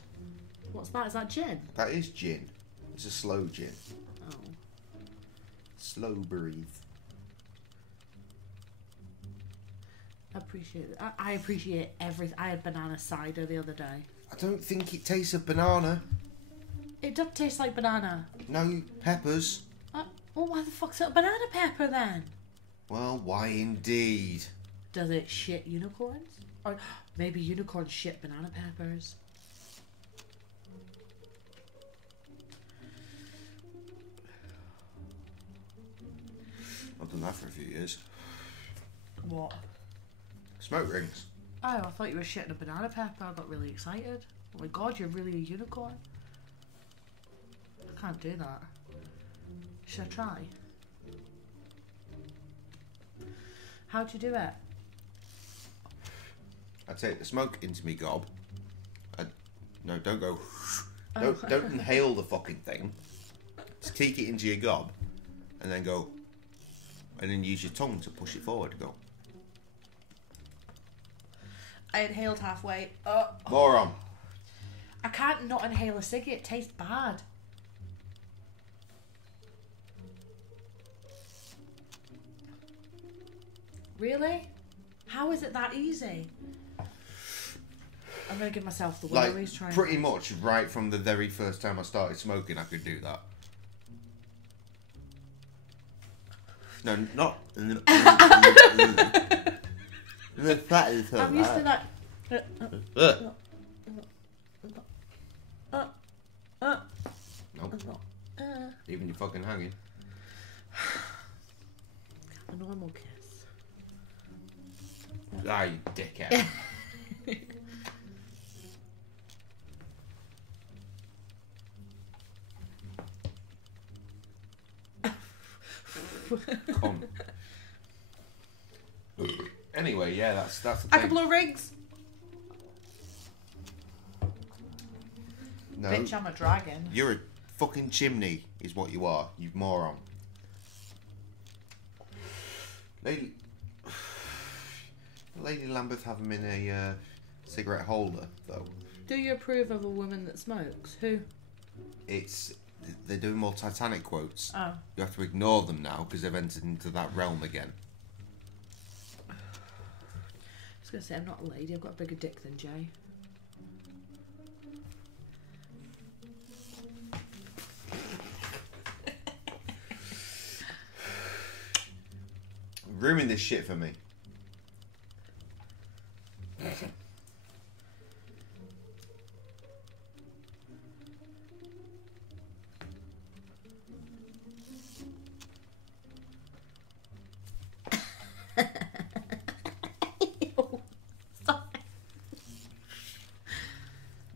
What's that? Is that gin? That is gin. It's a slow gin. Oh. Slow breathe. I appreciate it. I appreciate everything. I had banana cider the other day. I don't think it tastes of banana. It does taste like banana. No, peppers. Well, why the fuck's it a banana pepper then? Well, why indeed? Does it shit unicorns? Or maybe unicorns shit banana peppers? I've done that for a few years. What? Smoke rings. Oh, I thought you were shitting a banana pepper. I got really excited. Oh my god, you're really a unicorn. I can't do that. Should I try? How'd you do it? I take the smoke into me gob. No, don't go. Oh. Don't inhale the fucking thing. Just take it into your gob, and then go. And then use your tongue to push it forward. Go. I inhaled halfway. Moron. I can't not inhale a ciggy. It tastes bad. Really? How is it that easy? I'm gonna give myself the willies trying. Pretty much right from the very first time I started smoking, I could do that. No, not. I'm used to that. Nope. Even you fucking hanging. A normal kiss. Ah, you dickhead. Con. Anyway, yeah, that's the thing. I can blow rings. No. Bitch, I'm a dragon. You're a fucking chimney, is what you are, you moron. Lady Lambeth have them in a cigarette holder, though. Do you approve of a woman that smokes? Who? They're doing more Titanic quotes. Oh. You have to ignore them now because they've entered into that realm again. I was going to say, I'm not a lady. I've got a bigger dick than Jay. Ruining this shit for me.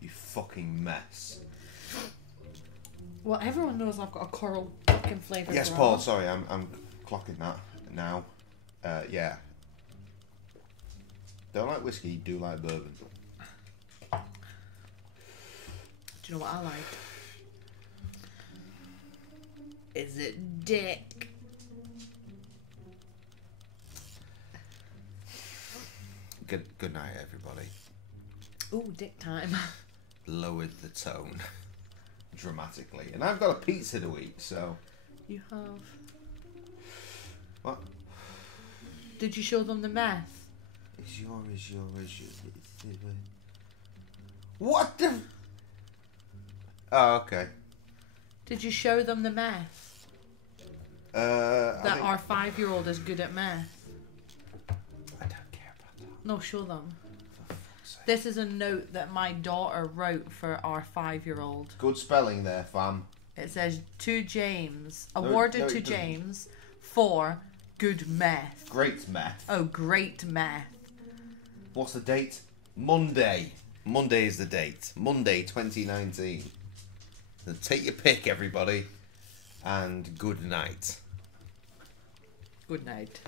You fucking mess. Well, everyone knows I've got a coral fucking flavour. Yes, Paul. Sorry, I'm clocking that now. Yeah. Don't like whiskey, do like bourbon. Do you know what I like? Is it dick? Good night, everybody. Ooh, dick time. Lowered the tone dramatically, and I've got a pizza to eat, so. You have. What? Did you show them the meth? Is your. What the? Oh, okay. Did you show them the meth? That our 5-year-old is good at meth. I don't care about that. No, show them. This is a note that my daughter wrote for our 5-year-old. Good spelling there, fam. It says, to James, No, awarded no, to it doesn't. James for good meth. Great meth. Oh, great meth. What's the date? Monday. Monday is the date. Monday 2019. So take your pick, everybody. And good night. Good night.